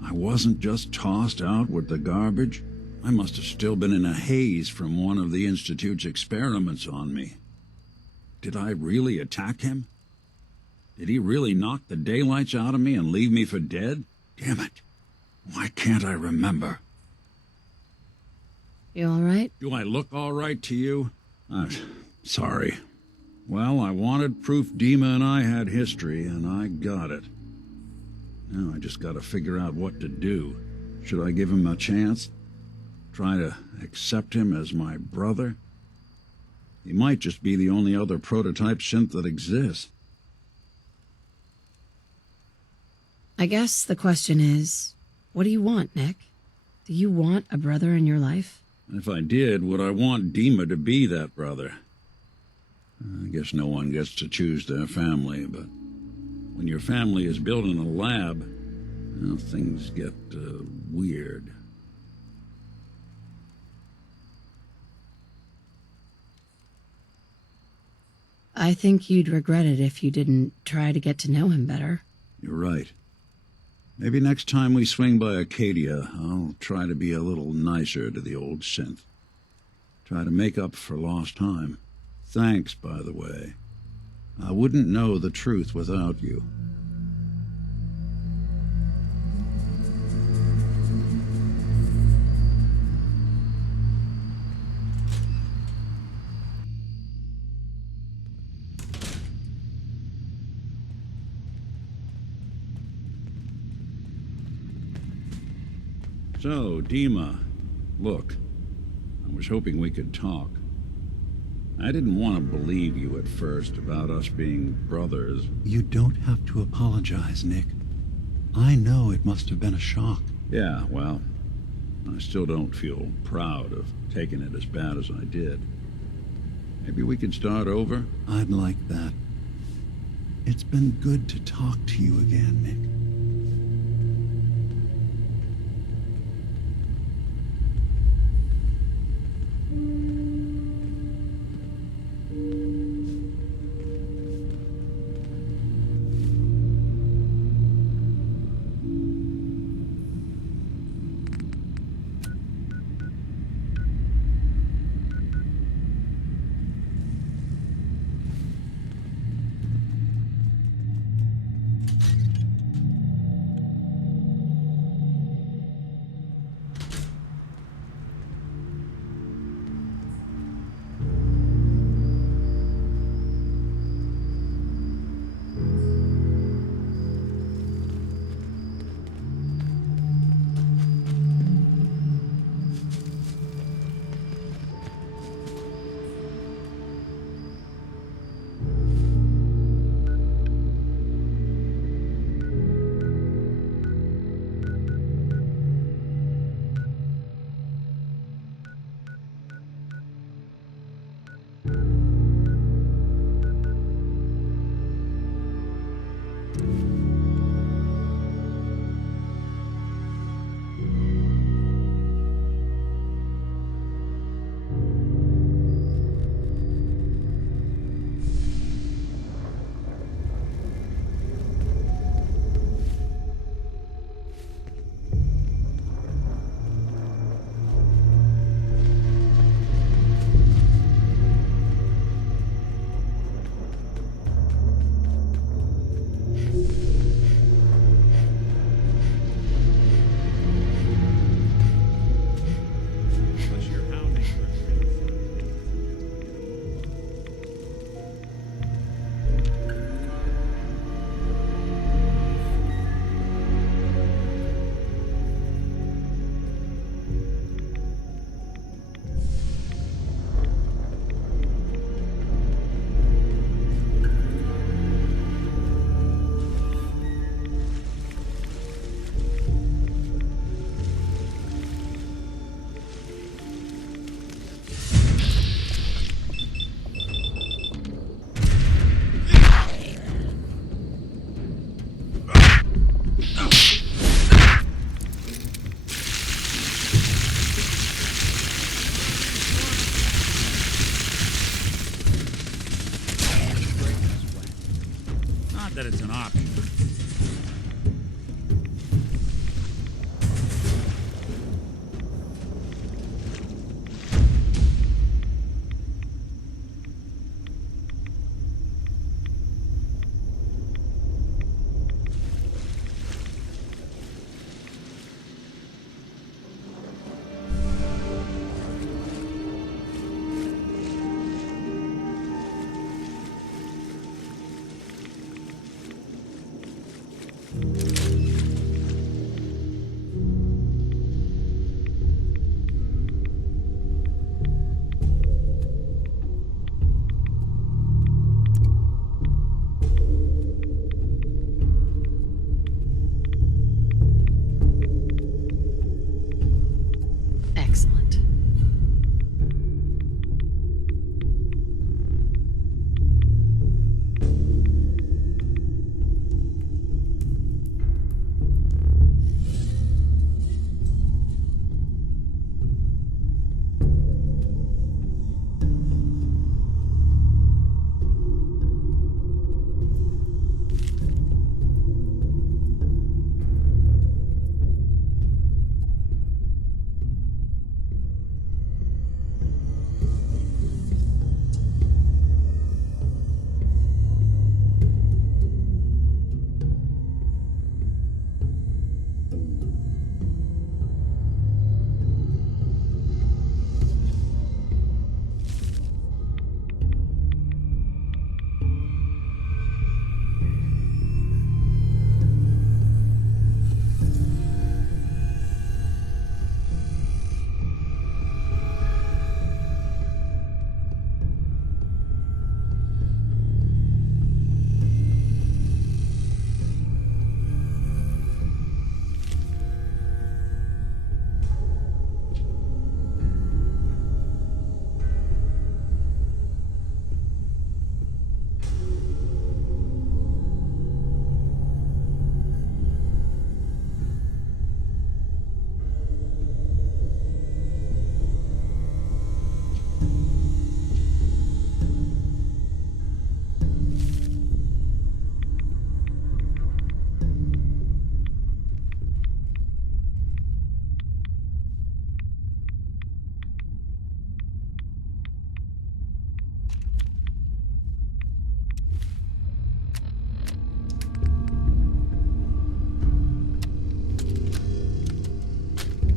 I wasn't just tossed out with the garbage. I must have still been in a haze from one of the Institute's experiments on me. Did I really attack him? Did he really knock the daylights out of me and leave me for dead? Damn it. Why can't I remember? You all right? Do I look all right to you? Sorry. Well, I wanted proof Dima and I had history, and I got it. Now I just gotta figure out what to do. Should I give him a chance? Try to accept him as my brother? He might just be the only other prototype synth that exists. I guess the question is, what do you want, Nick? Do you want a brother in your life? If I did, would I want Dima to be that brother? I guess no one gets to choose their family, but when your family is built in a lab, things get weird. I think you'd regret it if you didn't try to get to know him better. You're right. Maybe next time we swing by Acadia, I'll try to be a little nicer to the old synth. Try to make up for lost time. Thanks, by the way. I wouldn't know the truth without you. So, Dima, look, I was hoping we could talk. I didn't want to believe you at first about us being brothers. You don't have to apologize, Nick. I know it must have been a shock. Yeah, well, I still don't feel proud of taking it as bad as I did. Maybe we could start over? I'd like that. It's been good to talk to you again, Nick. that it's an option. Excellent.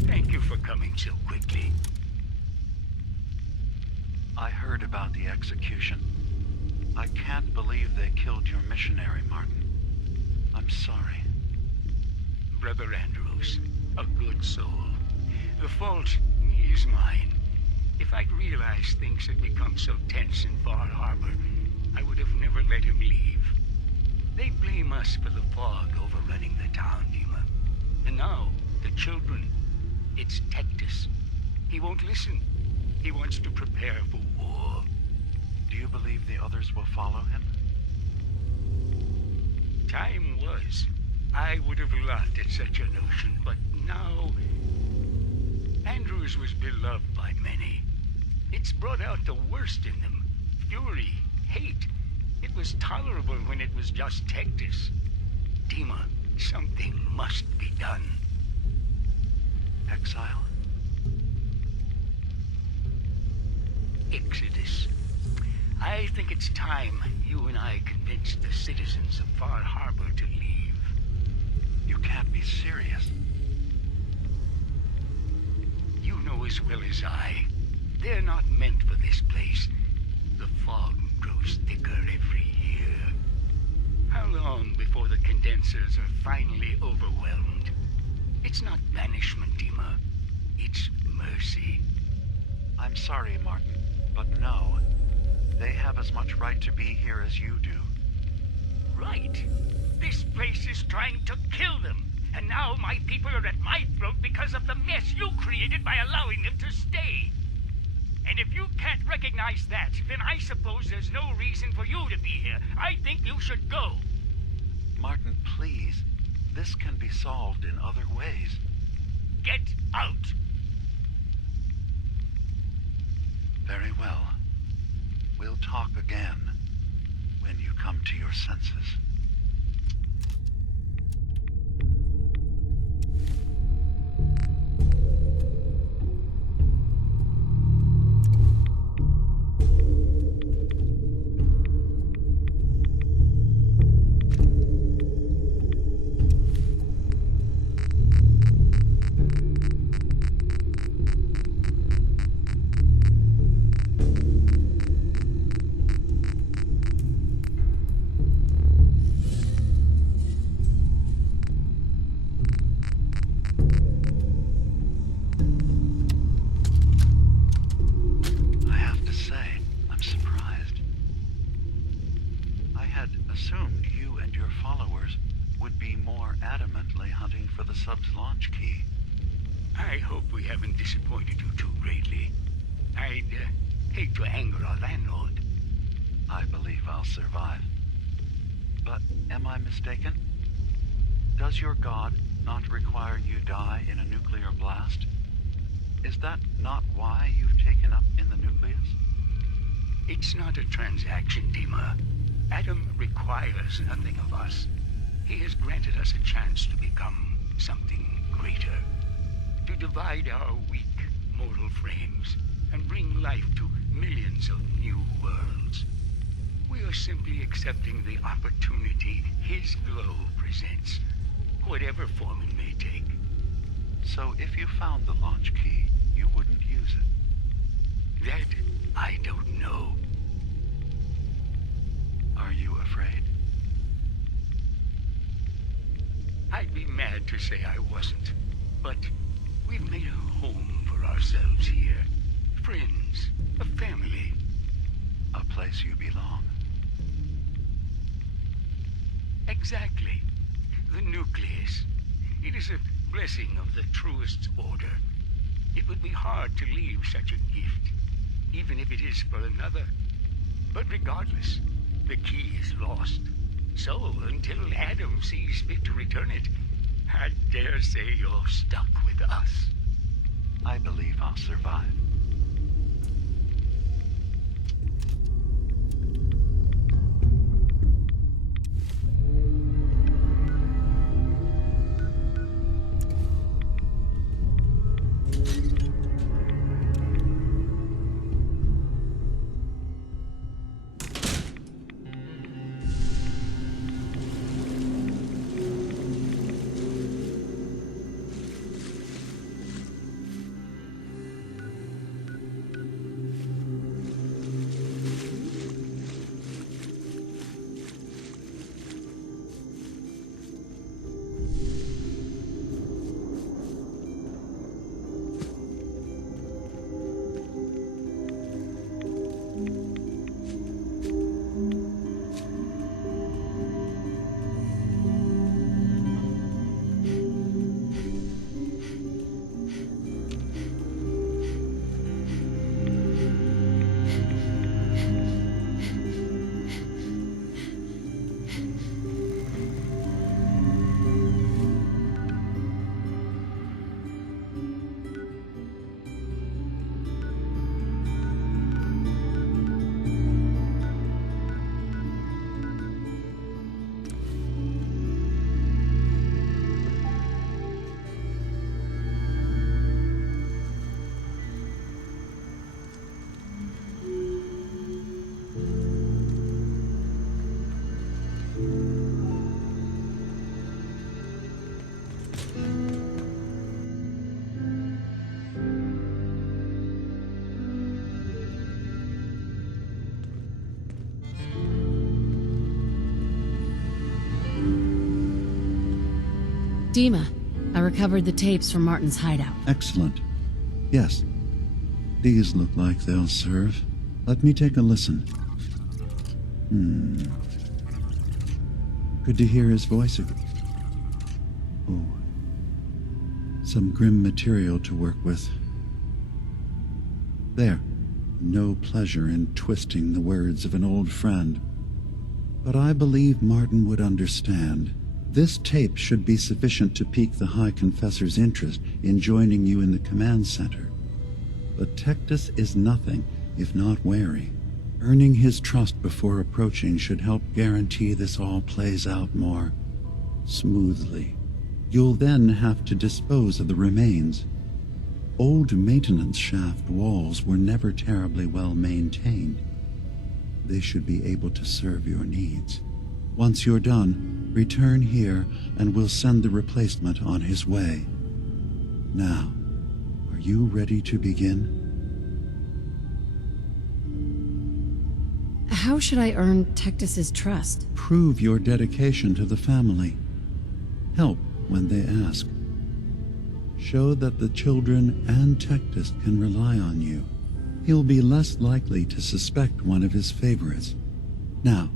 Thank you for coming so quickly. I heard about the execution. I can't believe they killed your missionary, Martin. I'm sorry. Brother Andrews, a good soul. The fault is mine. If I'd realized things had become so tense in Far Harbor, I would have never let him leave. They blame us for the fog overrunning the town, Dima. And now, the children. It's Tectus. He won't listen. He wants to prepare for war. Do you believe the others will follow him? Time was. I would have laughed at such a notion, but now... Andrews was beloved by many. It's brought out the worst in them. Fury, hate. It was tolerable when it was just Tectus. Dima, something must be done. Exile? Exodus. I think it's time you and I convinced the citizens of Far Harbor to leave. You can't be serious. You know as well as I, they're not meant for this place. The fog grows thicker every year. How long before the condensers are finally overwhelmed? It's not banishment, Dima. It's mercy. I'm sorry, Martin, but no. They have as much right to be here as you do. Right. This place is trying to kill them. And now my people are at my throat because of the mess you created by allowing them to stay. And if you can't recognize that, then I suppose there's no reason for you to be here. I think you should go. Martin, please. This can be solved in other ways. Get out! Very well. We'll talk again when you come to your senses. I'd hate to anger our landlord. I believe I'll survive. But am I mistaken? Does your god not require you die in a nuclear blast? Is that not why you've taken up in the nucleus? It's not a transaction, Dima. Adam requires nothing of us. He has granted us a chance to become something greater. To divide our weak mortal frames and bring life to millions of new worlds. We are simply accepting the opportunity his glow presents, whatever form it may take. So if you found the launch key, you wouldn't use it? That I don't know. Are you afraid? I'd be mad to say I wasn't, but we've made a home for ourselves here. Friends, a family. A place you belong. Exactly. The nucleus. It is a blessing of the truest order. It would be hard to leave such a gift, even if it is for another. But regardless, the key is lost. So, until Adam sees fit to return it, I dare say you're stuck with us. I believe I'll survive. Dima, I recovered the tapes from Martin's hideout. Excellent. Yes. These look like they'll serve. Let me take a listen. Good to hear his voice again. Oh. Some grim material to work with. There. No pleasure in twisting the words of an old friend. But I believe Martin would understand. This tape should be sufficient to pique the High Confessor's interest in joining you in the command center. But Tectus is nothing if not wary. Earning his trust before approaching should help guarantee this all plays out more smoothly. You'll then have to dispose of the remains. Old maintenance shaft walls were never terribly well maintained. They should be able to serve your needs. Once you're done, return here and we'll send the replacement on his way. Now, are you ready to begin? How should I earn Tectus's trust? Prove your dedication to the family. Help when they ask. Show that the children and Tectus can rely on you. He'll be less likely to suspect one of his favorites. Now,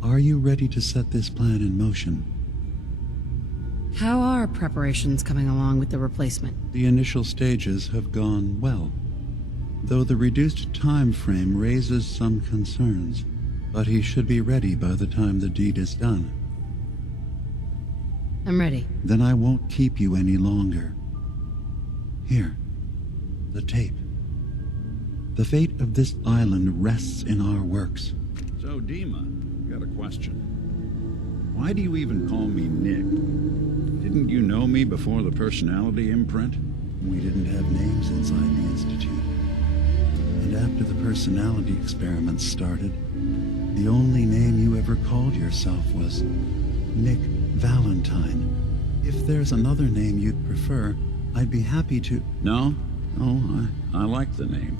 are you ready to set this plan in motion? How are preparations coming along with the replacement? The initial stages have gone well. though the reduced time frame raises some concerns. But he should be ready by the time the deed is done. I'm ready. Then I won't keep you any longer. Here, the tape. The fate of this island rests in our works. So, Dima, got a question. Why do you even call me Nick? Didn't you know me before the personality imprint? We didn't have names inside the Institute. And after the personality experiments started, the only name you ever called yourself was Nick Valentine. If there's another name you'd prefer, I'd be happy to... No? Oh, I like the name.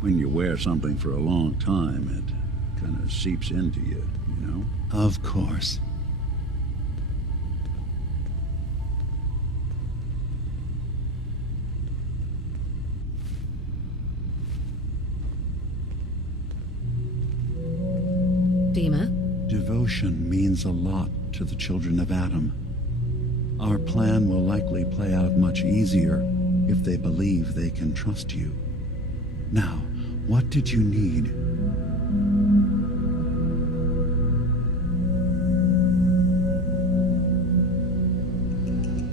When you wear something for a long time, it kind of seeps into you, you know? Of course. Dima? Devotion means a lot to the children of Adam. Our plan will likely play out much easier if they believe they can trust you. Now, what did you need?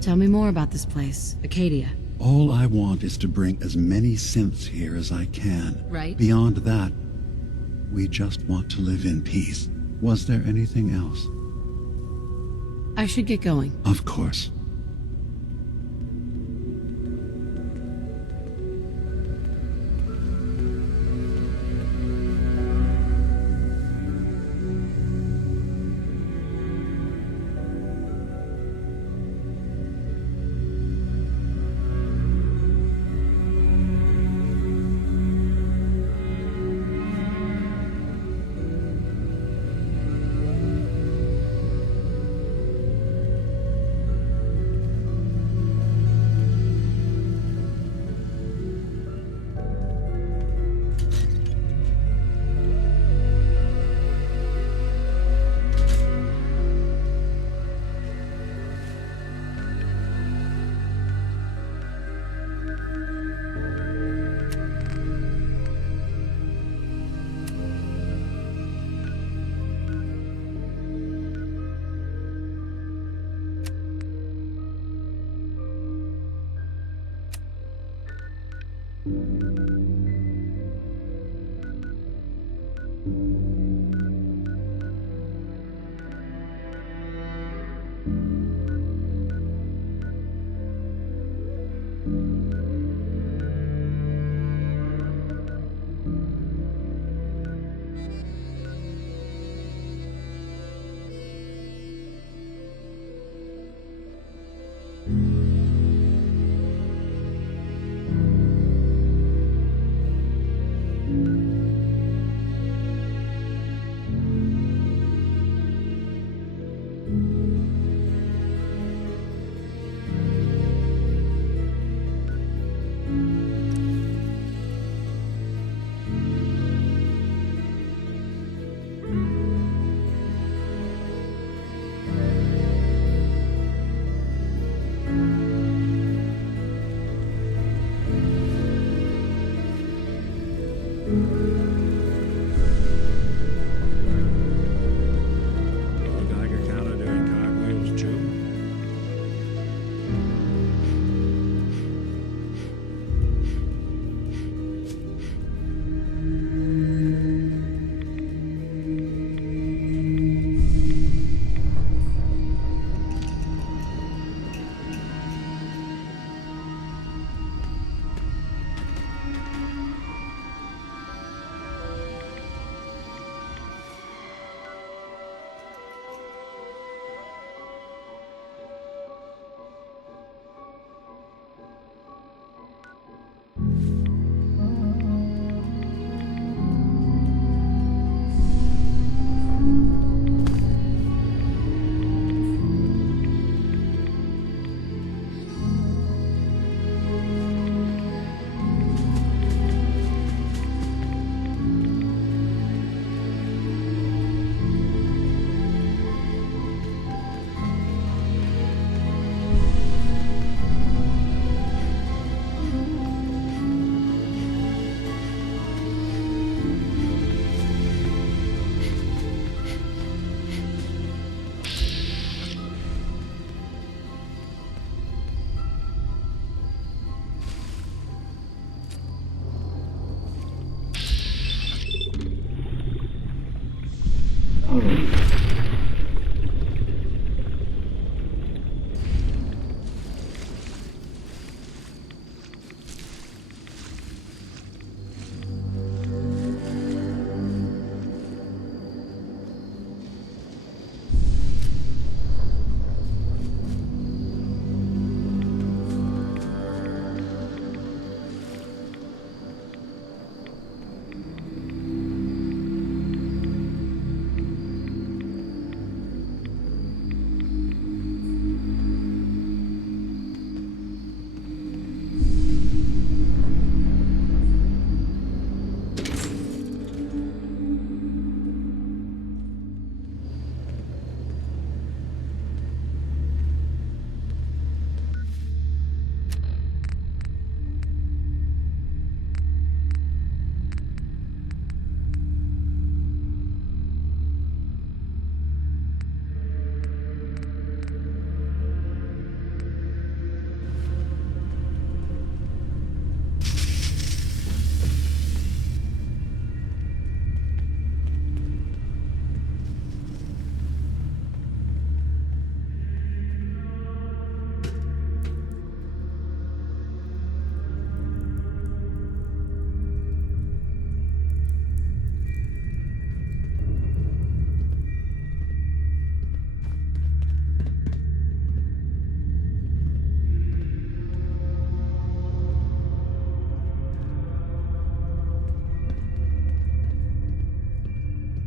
Tell me more about this place, Acadia. All I want is to bring as many synths here as I can. Right. Beyond that, we just want to live in peace. Was there anything else? I should get going. Of course.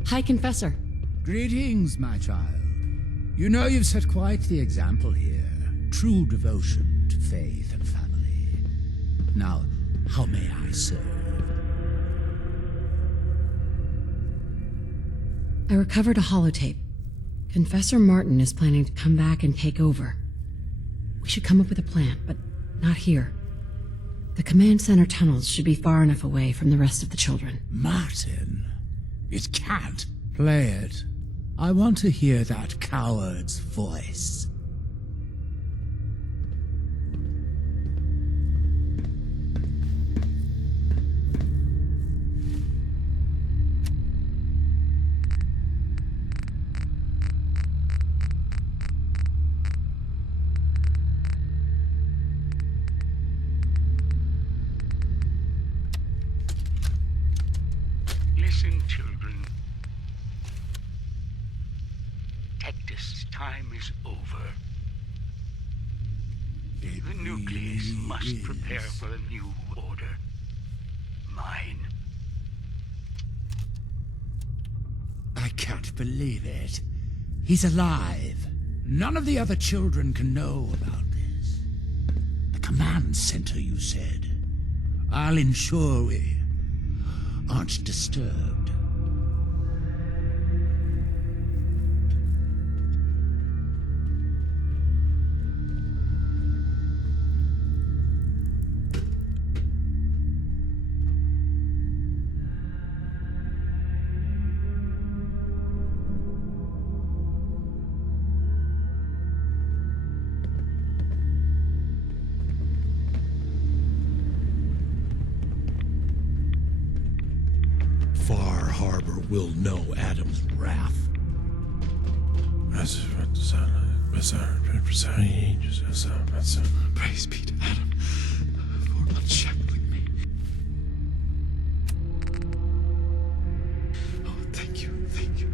Hi, Confessor. Greetings, my child. You know you've set quite the example here. True devotion to faith and family. Now, how may I serve? I recovered a holotape. Confessor Martin is planning to come back and take over. We should come up with a plan, but not here. The command center tunnels should be far enough away from the rest of the children. Martin? It can't. Play it. I want to hear that coward's voice. Listen, children. Tectus' time is over. The nucleus must prepare for a new order. Mine. I can't believe it. He's alive. None of the other children can know about this. The command center, you said. I'll ensure we aren't disturbed. Far Harbor will know Adam's wrath. Praise be to Adam for unshackling me. Oh, thank you, thank you.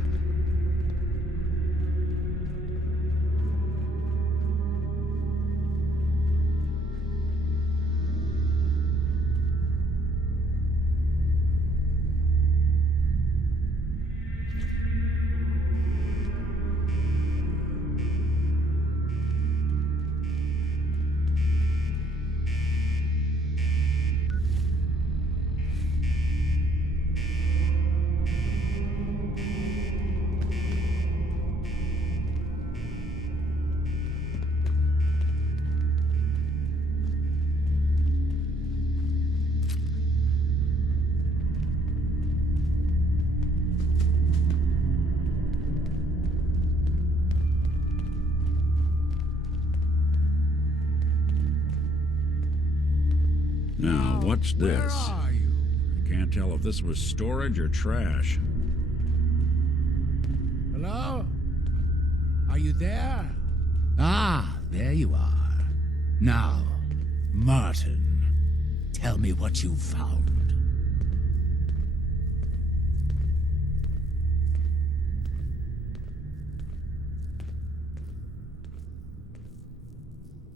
Now, what's this? I can't tell if this was storage or trash. Hello? Are you there? Ah, there you are. Now, Martin, tell me what you found.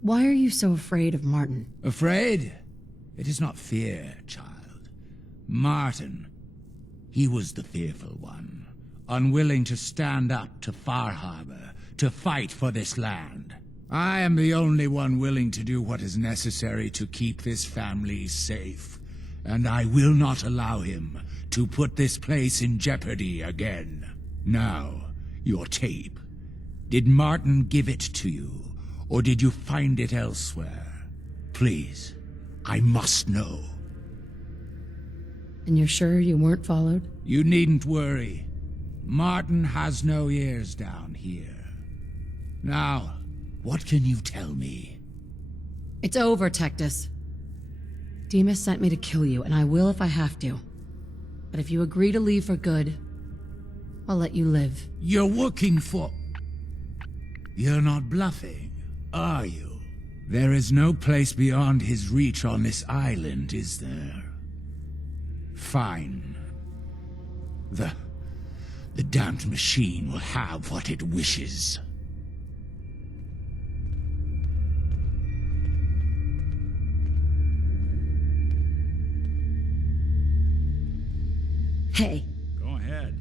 Why are you so afraid of Martin? Afraid? It is not fear, child. Martin, he was the fearful one, unwilling to stand up to Far Harbor, to fight for this land. I am the only one willing to do what is necessary to keep this family safe, and I will not allow him to put this place in jeopardy again. Now, your tape. Did Martin give it to you, or did you find it elsewhere? Please, I must know. And you're sure you weren't followed? You needn't worry. Martin has no ears down here. Now, what can you tell me? It's over, Tectus. Demas sent me to kill you, and I will if I have to. But if you agree to leave for good, I'll let you live. You're working for... You're not bluffing, are you? There is no place beyond his reach on this island, is there? Fine. The damned machine will have what it wishes. Hey. Go ahead.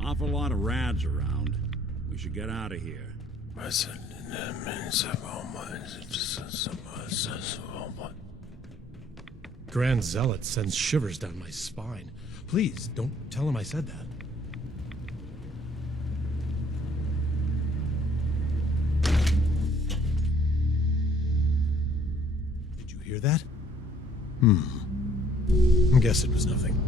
Awful lot of rads around. We should get out of here. Grand Zealot sends shivers down my spine. Please, don't tell him I said that. Did you hear that? I guess it was nothing.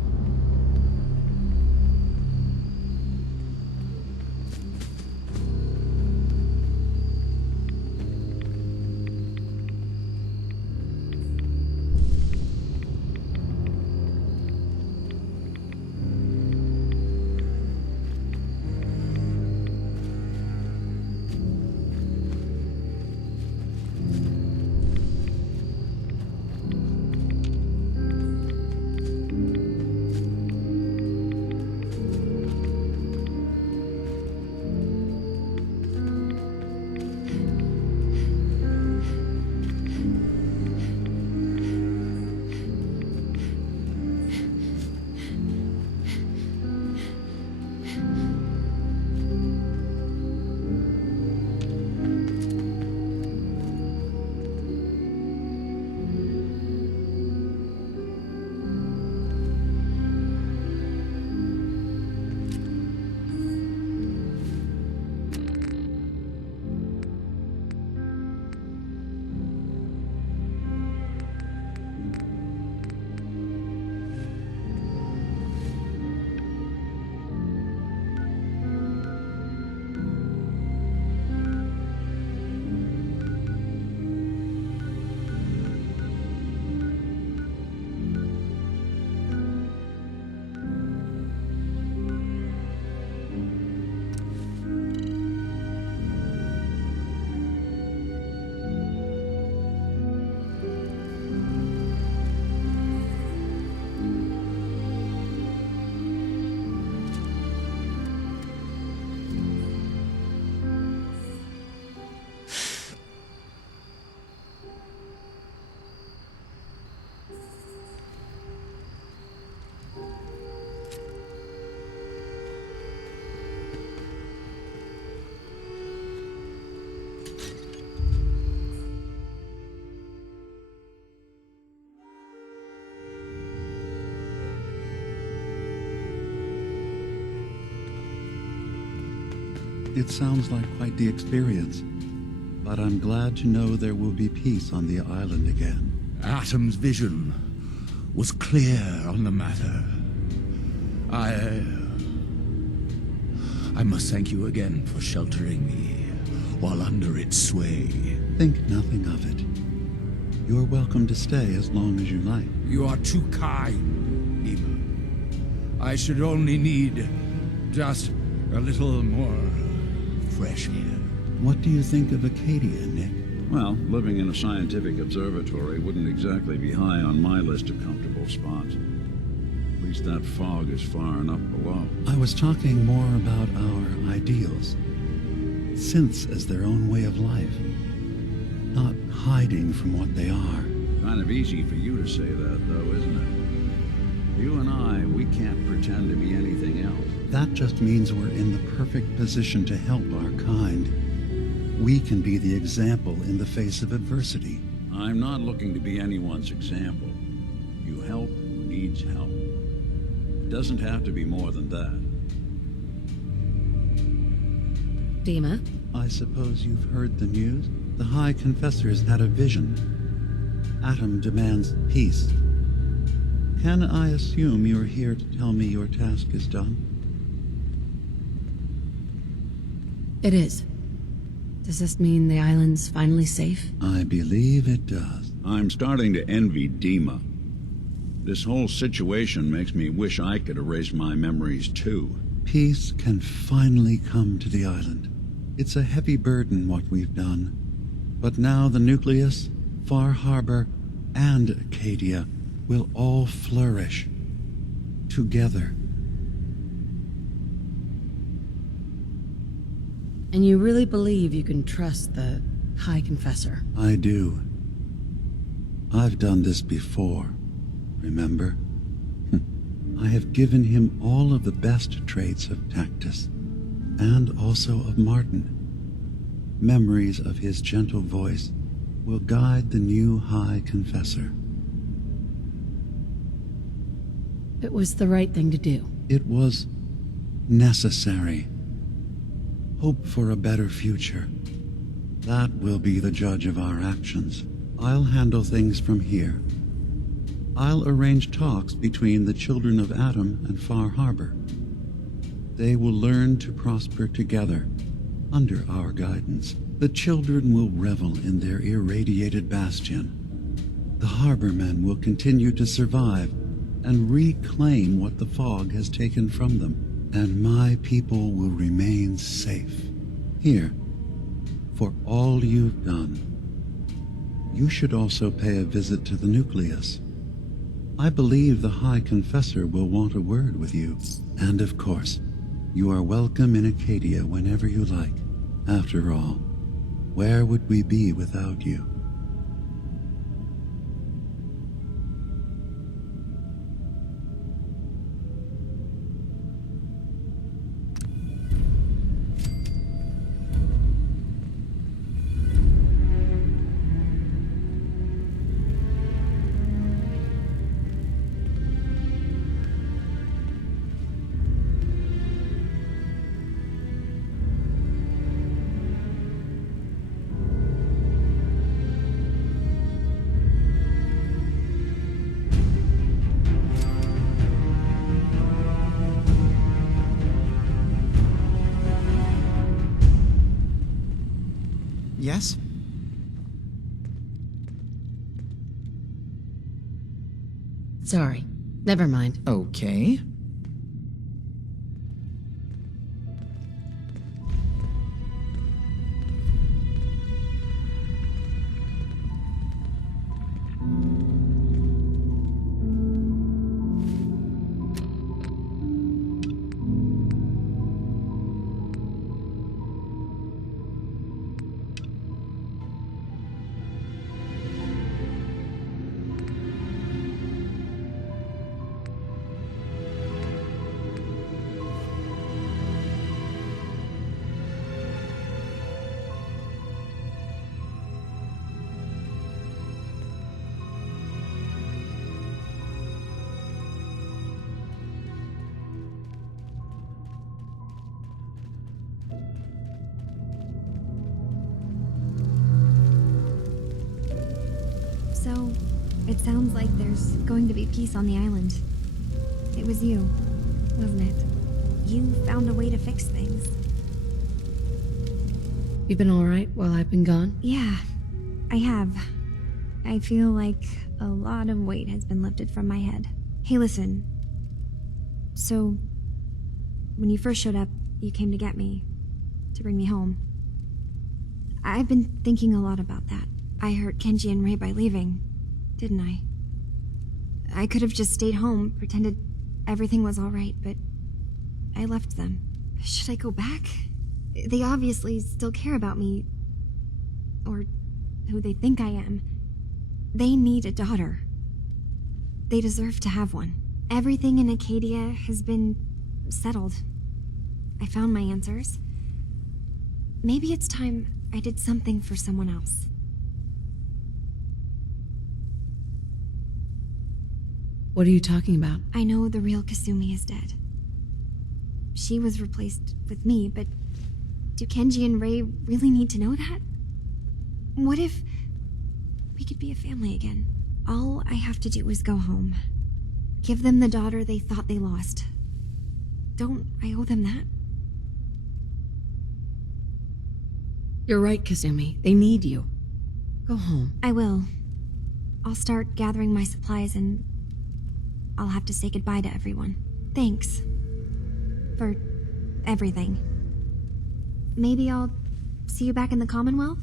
It sounds like quite the experience, but I'm glad to know there will be peace on the island again. Atom's vision was clear on the matter. I must thank you again for sheltering me while under its sway. Think nothing of it. You're welcome to stay as long as you like. You are too kind, Nima. I should only need just a little more fresh air. What do you think of Acadia, Nick? Well, living in a scientific observatory wouldn't exactly be high on my list of comfortable spots. At least that fog is far enough below. I was talking more about our ideals. Synths as their own way of life. Not hiding from what they are. Kind of easy for you to say that, though, isn't it? You and I, we can't pretend to be anything else. That just means we're in the perfect position to help our kind. We can be the example in the face of adversity. I'm not looking to be anyone's example. You help who needs help. It doesn't have to be more than that. Dima? I suppose you've heard the news? The High Confessor's had a vision. Atom demands peace. Can I assume you're here to tell me your task is done? It is. Does this mean the island's finally safe? I believe it does. I'm starting to envy Dima. This whole situation makes me wish I could erase my memories too. Peace can finally come to the island. It's a heavy burden what we've done. But now the Nucleus, Far Harbor, and Acadia will all flourish together. And you really believe you can trust the High Confessor? I do. I've done this before, remember? I have given him all of the best traits of Tactus, and also of Martin. Memories of his gentle voice will guide the new High Confessor. It was the right thing to do. It was necessary. Hope for a better future. That will be the judge of our actions. I'll handle things from here. I'll arrange talks between the children of Atom and Far Harbor. They will learn to prosper together under our guidance. The children will revel in their irradiated bastion. The harbormen will continue to survive and reclaim what the fog has taken from them. And my people will remain safe. Here, for all you've done. You should also pay a visit to the Nucleus. I believe the High Confessor will want a word with you. And of course, you are welcome in Acadia whenever you like. After all, where would we be without you? Yes? Sorry. Never mind. Okay. So, it sounds like there's going to be peace on the island. It was you, wasn't it? You found a way to fix things. You've been alright while I've been gone? Yeah, I have. I feel like a lot of weight has been lifted from my head. Hey, listen. So, when you first showed up, you came to get me, to bring me home. I've been thinking a lot about that. I hurt Kenji and Ray by leaving, didn't I? I could have just stayed home, pretended everything was alright, but I left them. Should I go back? They obviously still care about me. Or who they think I am. They need a daughter. They deserve to have one. Everything in Acadia has been settled. I found my answers. Maybe it's time I did something for someone else. What are you talking about? I know the real Kasumi is dead. She was replaced with me, but do Kenji and Ray really need to know that? What if we could be a family again? All I have to do is go home. Give them the daughter they thought they lost. Don't I owe them that? You're right, Kasumi. They need you. Go home. I will. I'll start gathering my supplies and I'll have to say goodbye to everyone. Thanks. For everything. Maybe I'll see you back in the Commonwealth?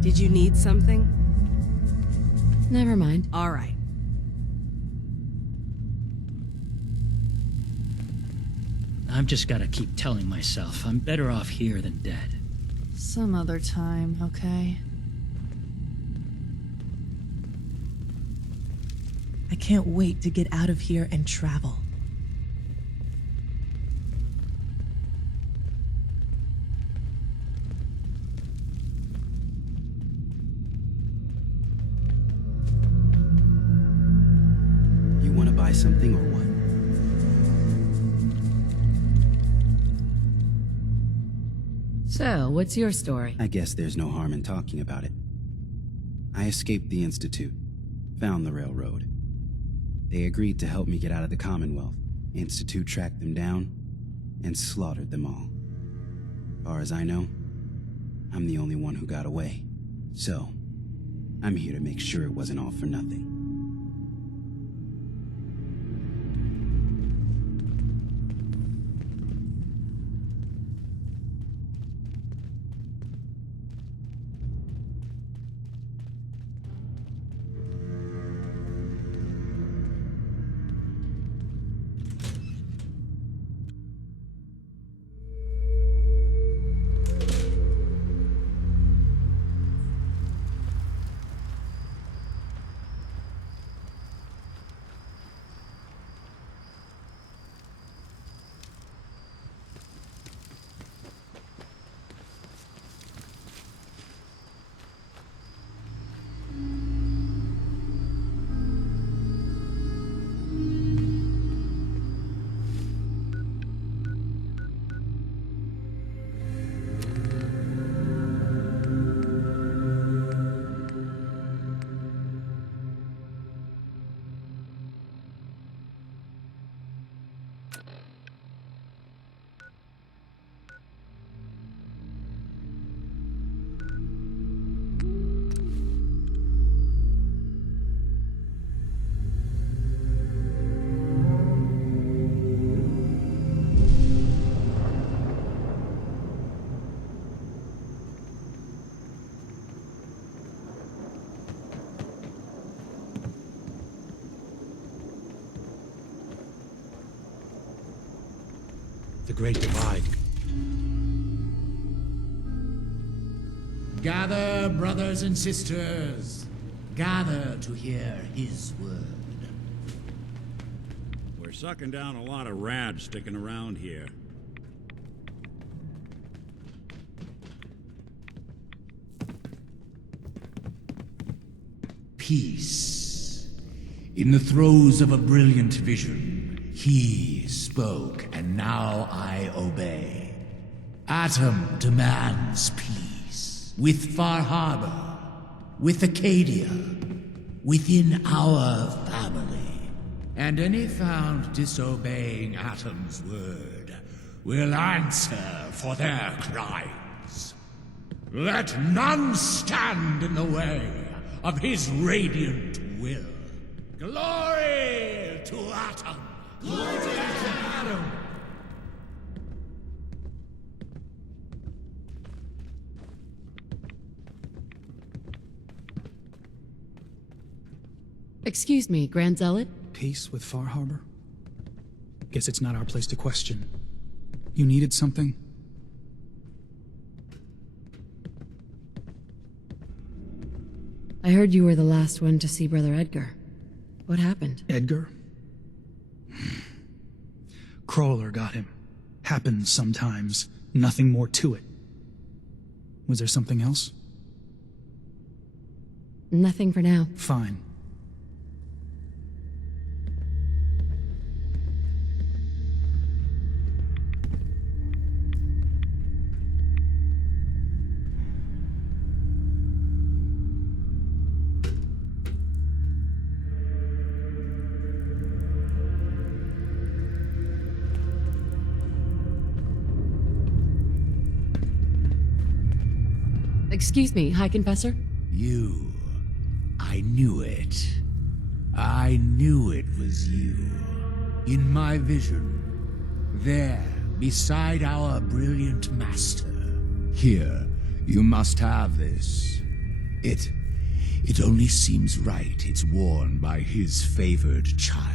Did you need something? Never mind. All right. I've just gotta keep telling myself I'm better off here than dead. Some other time, okay? I can't wait to get out of here and travel. You want to buy something or what? So, what's your story? I guess there's no harm in talking about it. I escaped the Institute, found the railroad. They agreed to help me get out of the Commonwealth. Institute tracked them down and slaughtered them all. Far as I know, I'm the only one who got away. So, I'm here to make sure it wasn't all for nothing. The Great Divide. Gather, brothers and sisters. Gather to hear his word. We're sucking down a lot of rad sticking around here. Peace. In the throes of a brilliant vision, he spoke, and now I obey. Atom demands peace. With Far Harbor, with Acadia, within our family. And any found disobeying Atom's word will answer for their crimes. Let none stand in the way of his radiant will. Glory to Atom! Glory to Atom! Excuse me, Grand Zealot? Peace with Far Harbor? Guess it's not our place to question. You needed something? I heard you were the last one to see Brother Edgar. What happened? Edgar? Crawler got him. Happens sometimes. Nothing more to it. Was there something else? Nothing for now. Fine. Excuse me, High Confessor? You. I knew it. I knew it was you. In my vision. There, beside our brilliant master. Here, you must have this. It only seems right it's worn by his favored child.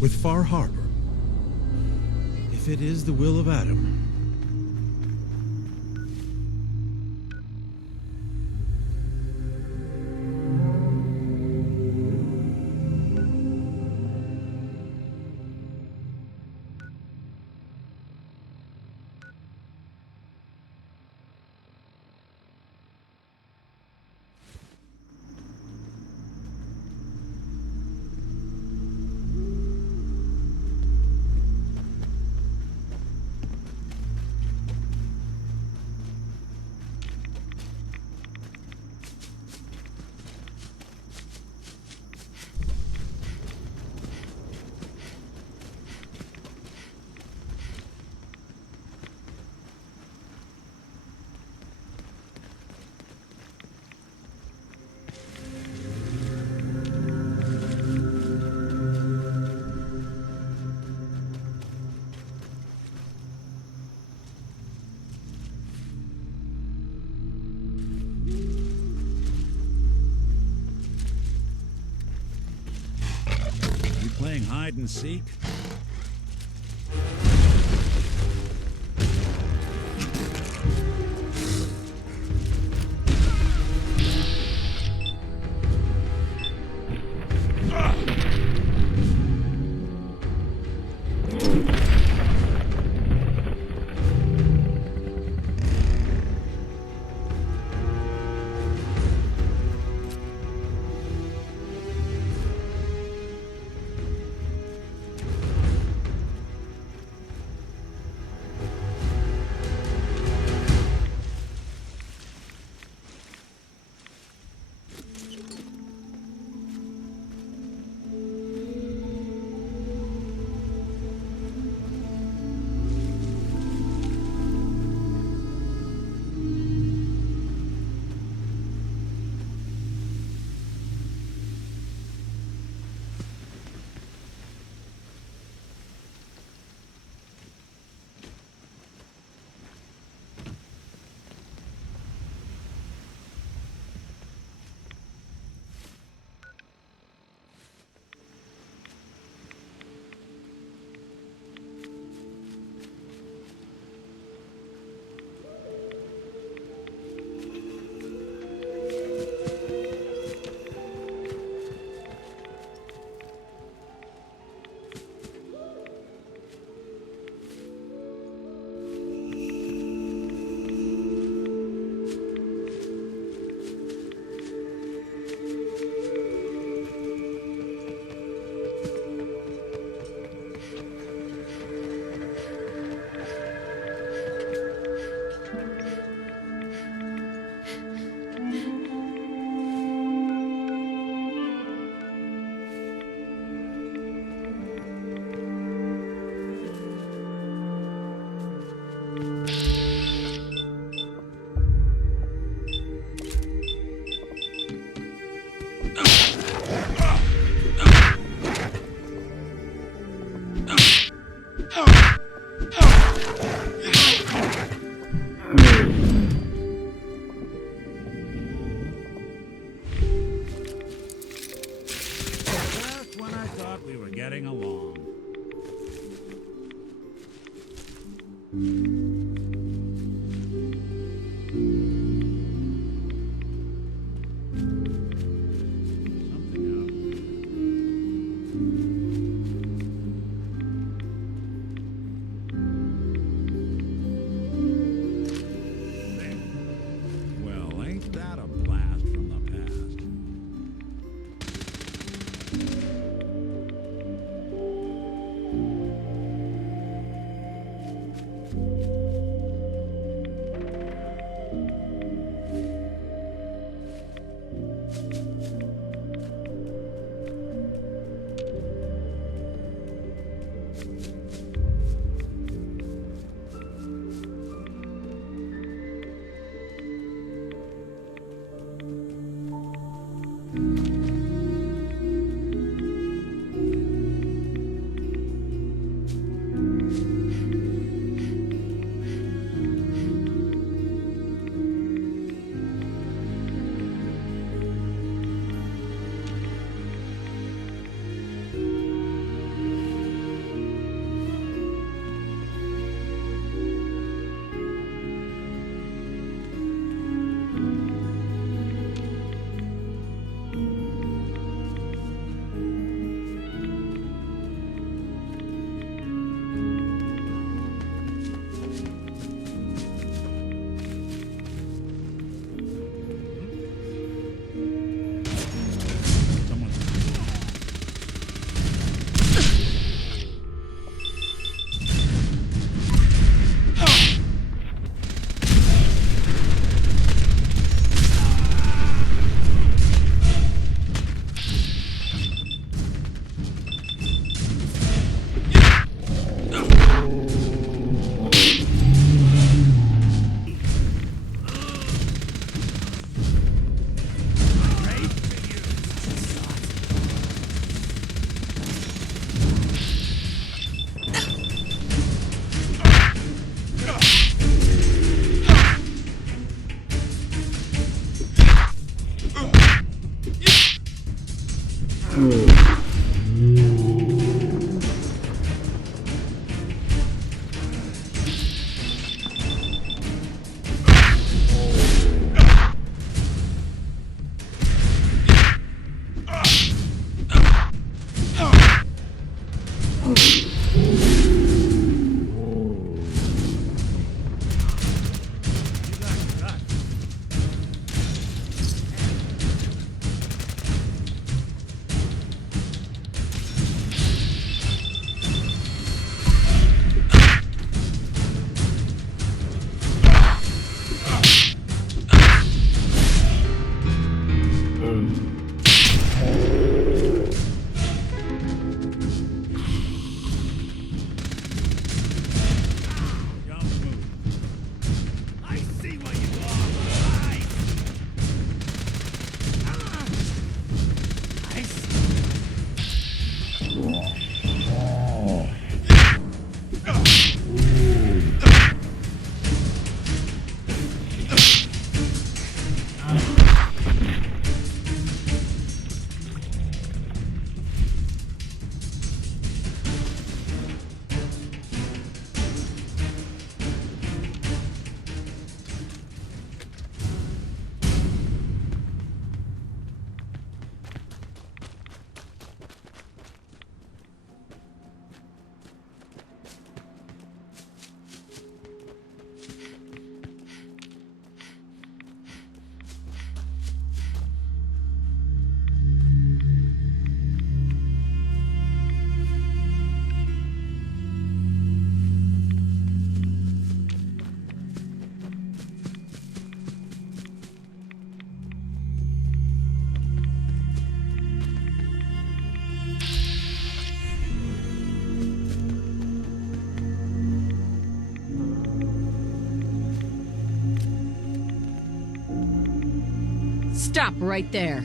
With Far Harbor. If it is the will of Adam. Playing hide and seek? plodding along. Well, ain't that a blast from the past? Stop right there.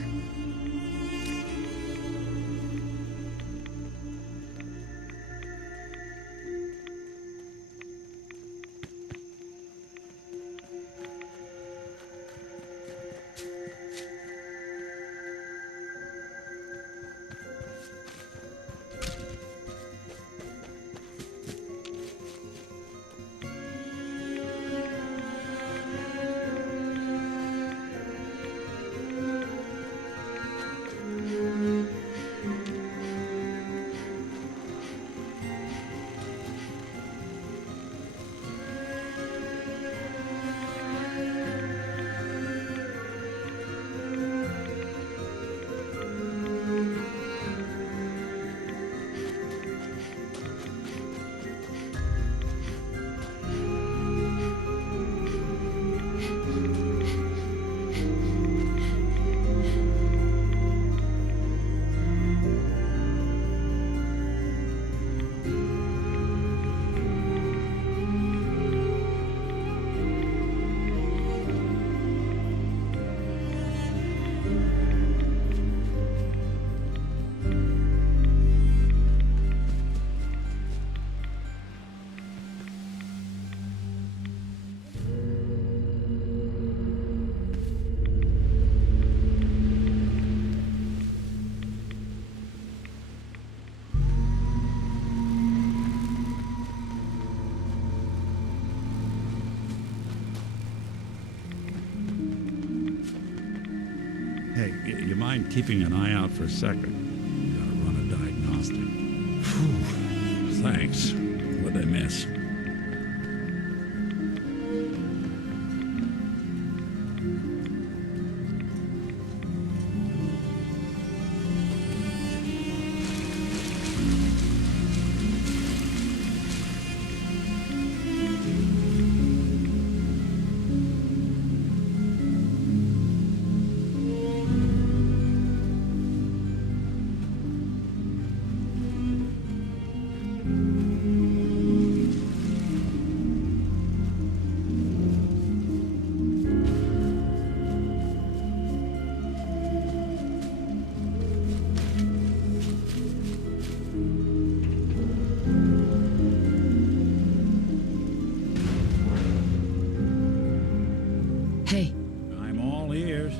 Hey, you mind keeping an eye out for a second? Gotta run a diagnostic. Phew. Thanks. What'd they miss? Hey. I'm all ears.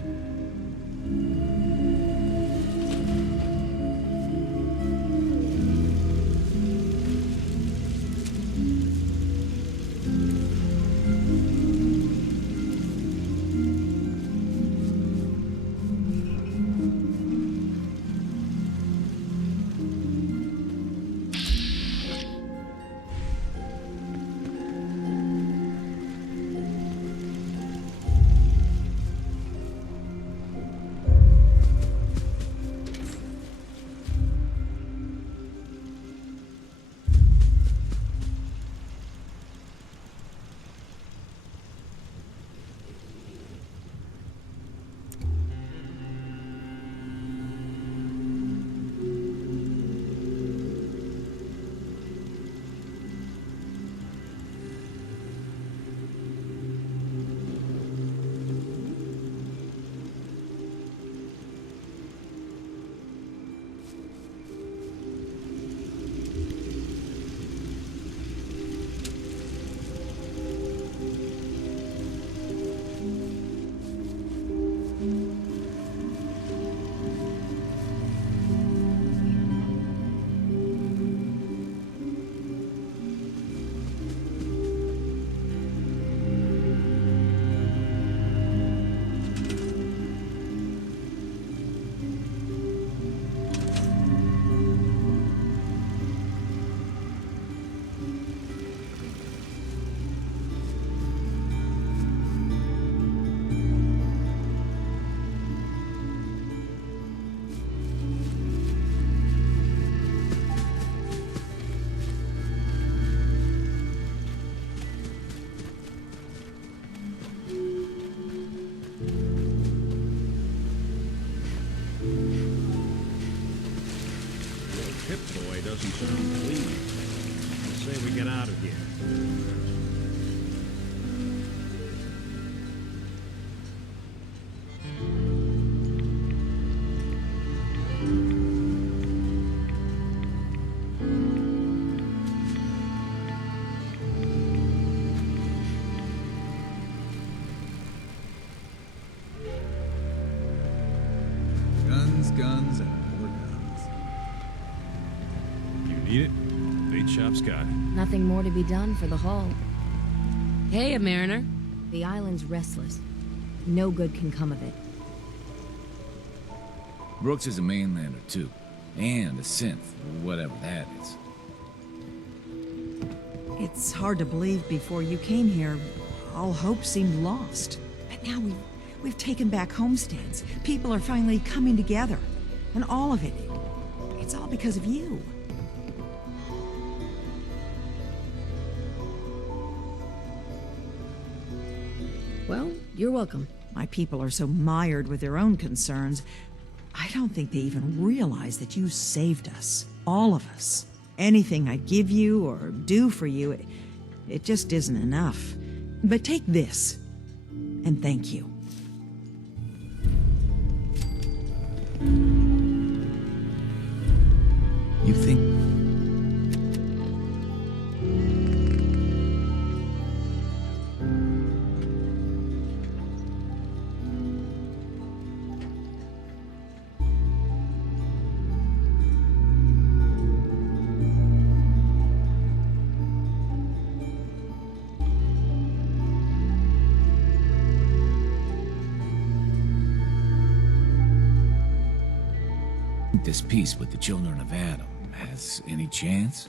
Pip-Boy doesn't sound pleased. Let's say we get out of here. Guns, guns, and more guns. You need it? Bait shop's got it. Nothing more to be done for the hull. Hey, a mariner. The island's restless. No good can come of it. Brooks is a mainlander, too. And a synth, whatever that is. It's hard to believe before you came here, all hope seemed lost. But now we've taken back homesteads. People are finally coming together. And all of it, it's all because of you. Well, you're welcome. My people are so mired with their own concerns, I don't think they even realize that you saved us. All of us. Anything I give you or do for you, it just isn't enough. But take this, and thank you. You think... This peace with the children of Adam has any chance?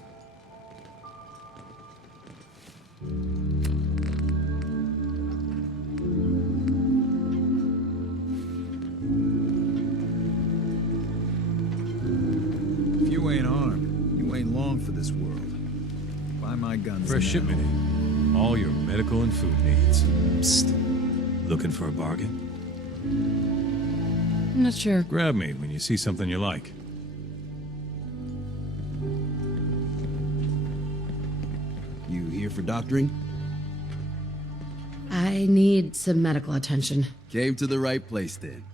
If you ain't armed, you ain't long for this world. Buy my guns. For a now. shipment in. All your medical and food needs. Psst. Looking for a bargain? I'm not sure. Grab me when you see something you like. You here for doctoring? I need some medical attention. Came to the right place then.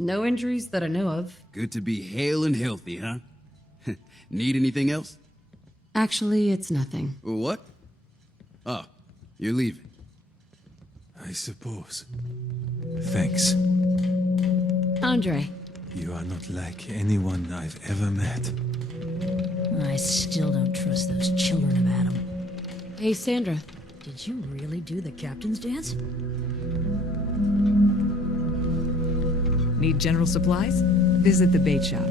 No injuries that I know of. Good to be hale and healthy, huh? Need anything else? Actually, it's nothing. What? Oh, you're leaving. I suppose. Thanks. Andre. You are not like anyone I've ever met. I still don't trust those children of Adam. Hey, Sandra. Did you really do the captain's dance? Need general supplies? Visit the bait shop.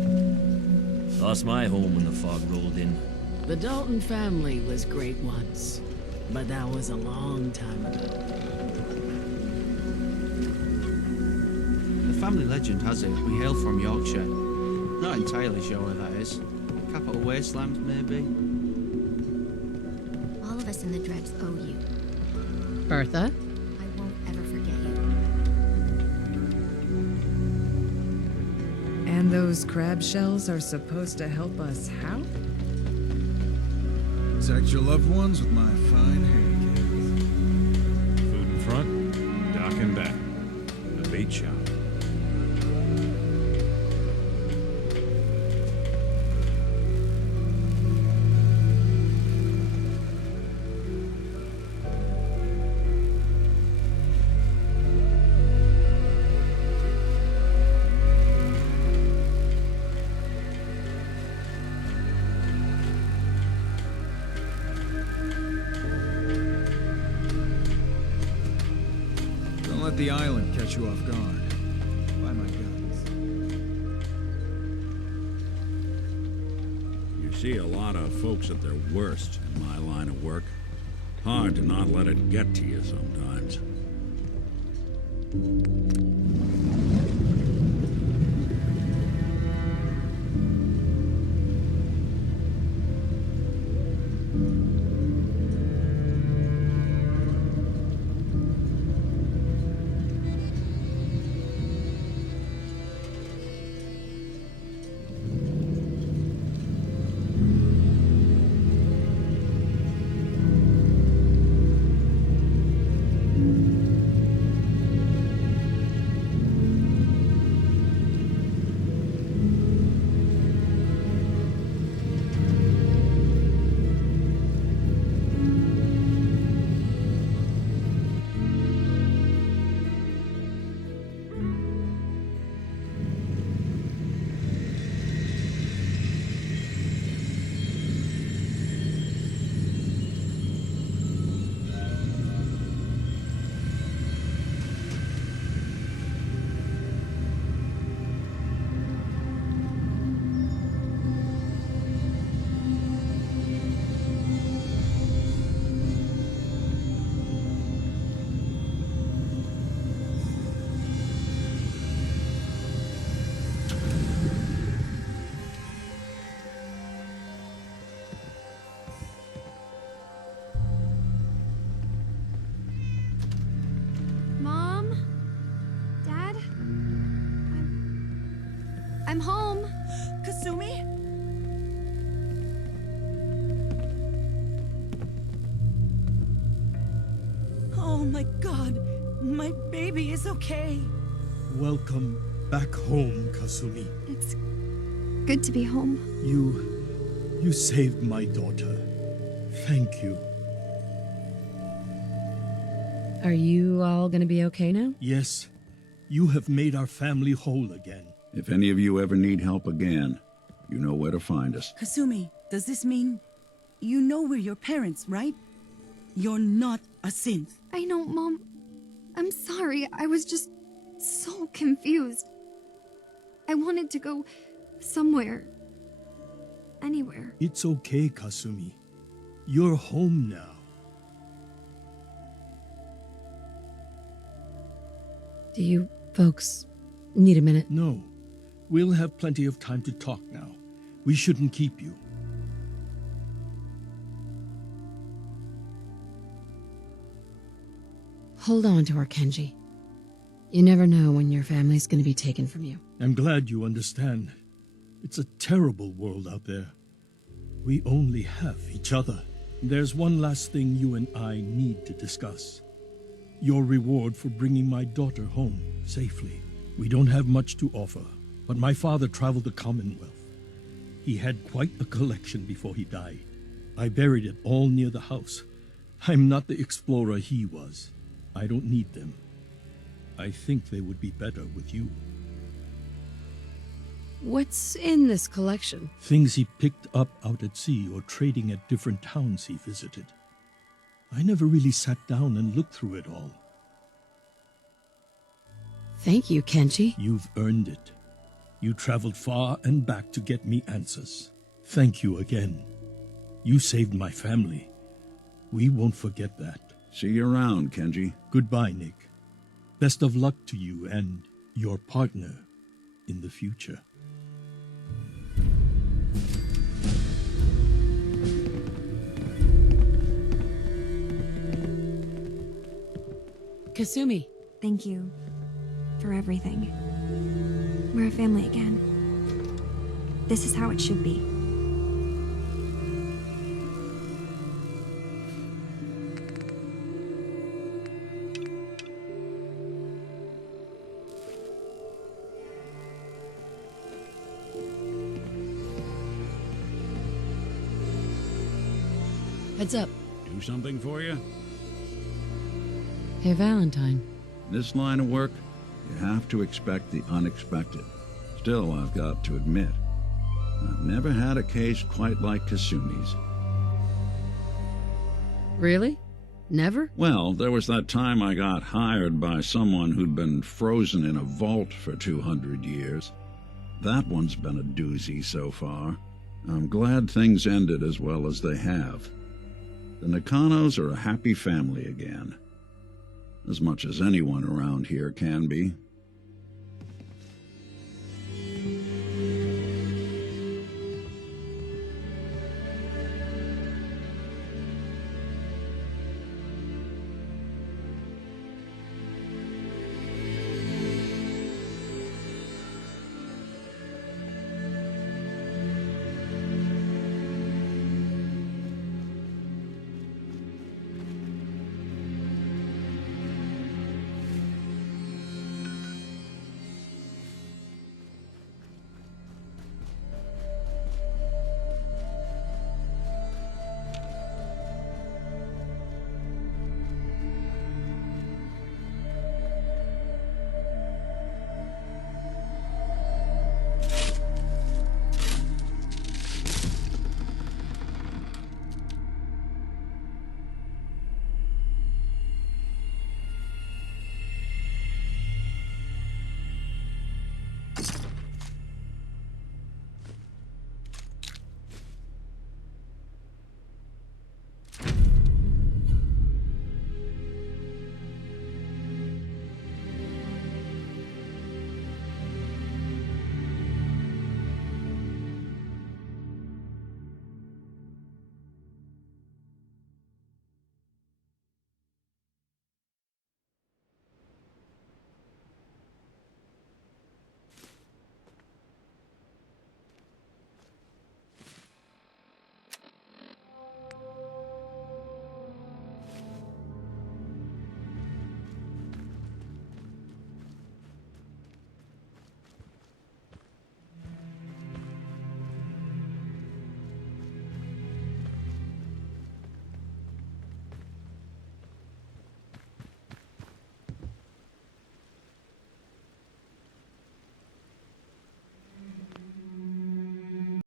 Lost my home when the fog rolled in. The Dalton family was great once, but that was a long time ago. The family legend has it we hail from Yorkshire. Not entirely sure where that is. Capital wasteland, maybe? All of us in the Drebs owe you. Bertha? I won't ever forget you. And those crab shells are supposed to help us how? Protect your loved ones with my fine hand cannons. Food in front, dock in back. The bait shop. Don't let the island catch you off guard. Buy my guns. You see a lot of folks at their worst in my line of work. Hard to not let it get to you sometimes. Mom? Dad? I'm home. Kasumi? Oh my god, my baby is okay. Welcome back home, Kasumi. It's good to be home. You saved my daughter. Thank you. Are you all gonna be okay now? Yes, you have made our family whole again. If any of you ever need help again, you know where to find us. Kasumi, does this mean you know we're your parents, right? You're not a synth. I know, Mom. I'm sorry. I was just so confused. I wanted to go somewhere. Anywhere. It's okay, Kasumi. You're home now. Do you folks need a minute? No. We'll have plenty of time to talk now. We shouldn't keep you. Hold on to her, Kenji. You never know when your family's gonna be taken from you. I'm glad you understand. It's a terrible world out there. We only have each other. There's one last thing you and I need to discuss. Your reward for bringing my daughter home safely. We don't have much to offer, but my father traveled the Commonwealth. He had quite a collection before he died. I buried it all near the house. I'm not the explorer he was. I don't need them. I think they would be better with you. What's in this collection? Things he picked up out at sea or trading at different towns he visited. I never really sat down and looked through it all. Thank you, Kenji. You've earned it. You traveled far and back to get me answers. Thank you again. You saved my family. We won't forget that. See you around, Kenji. Goodbye, Nick. Best of luck to you and your partner in the future. Kasumi. Thank you for everything. We're a family again. This is how it should be. Heads up. Do something for you? Hey, Valentine. This line of work, you have to expect the unexpected. Still, I've got to admit, I've never had a case quite like Kasumi's. Really? Never? Well, there was that time I got hired by someone who'd been frozen in a vault for 200 years. That one's been a doozy so far. I'm glad things ended as well as they have. The Nakanos are a happy family again. As much as anyone around here can be.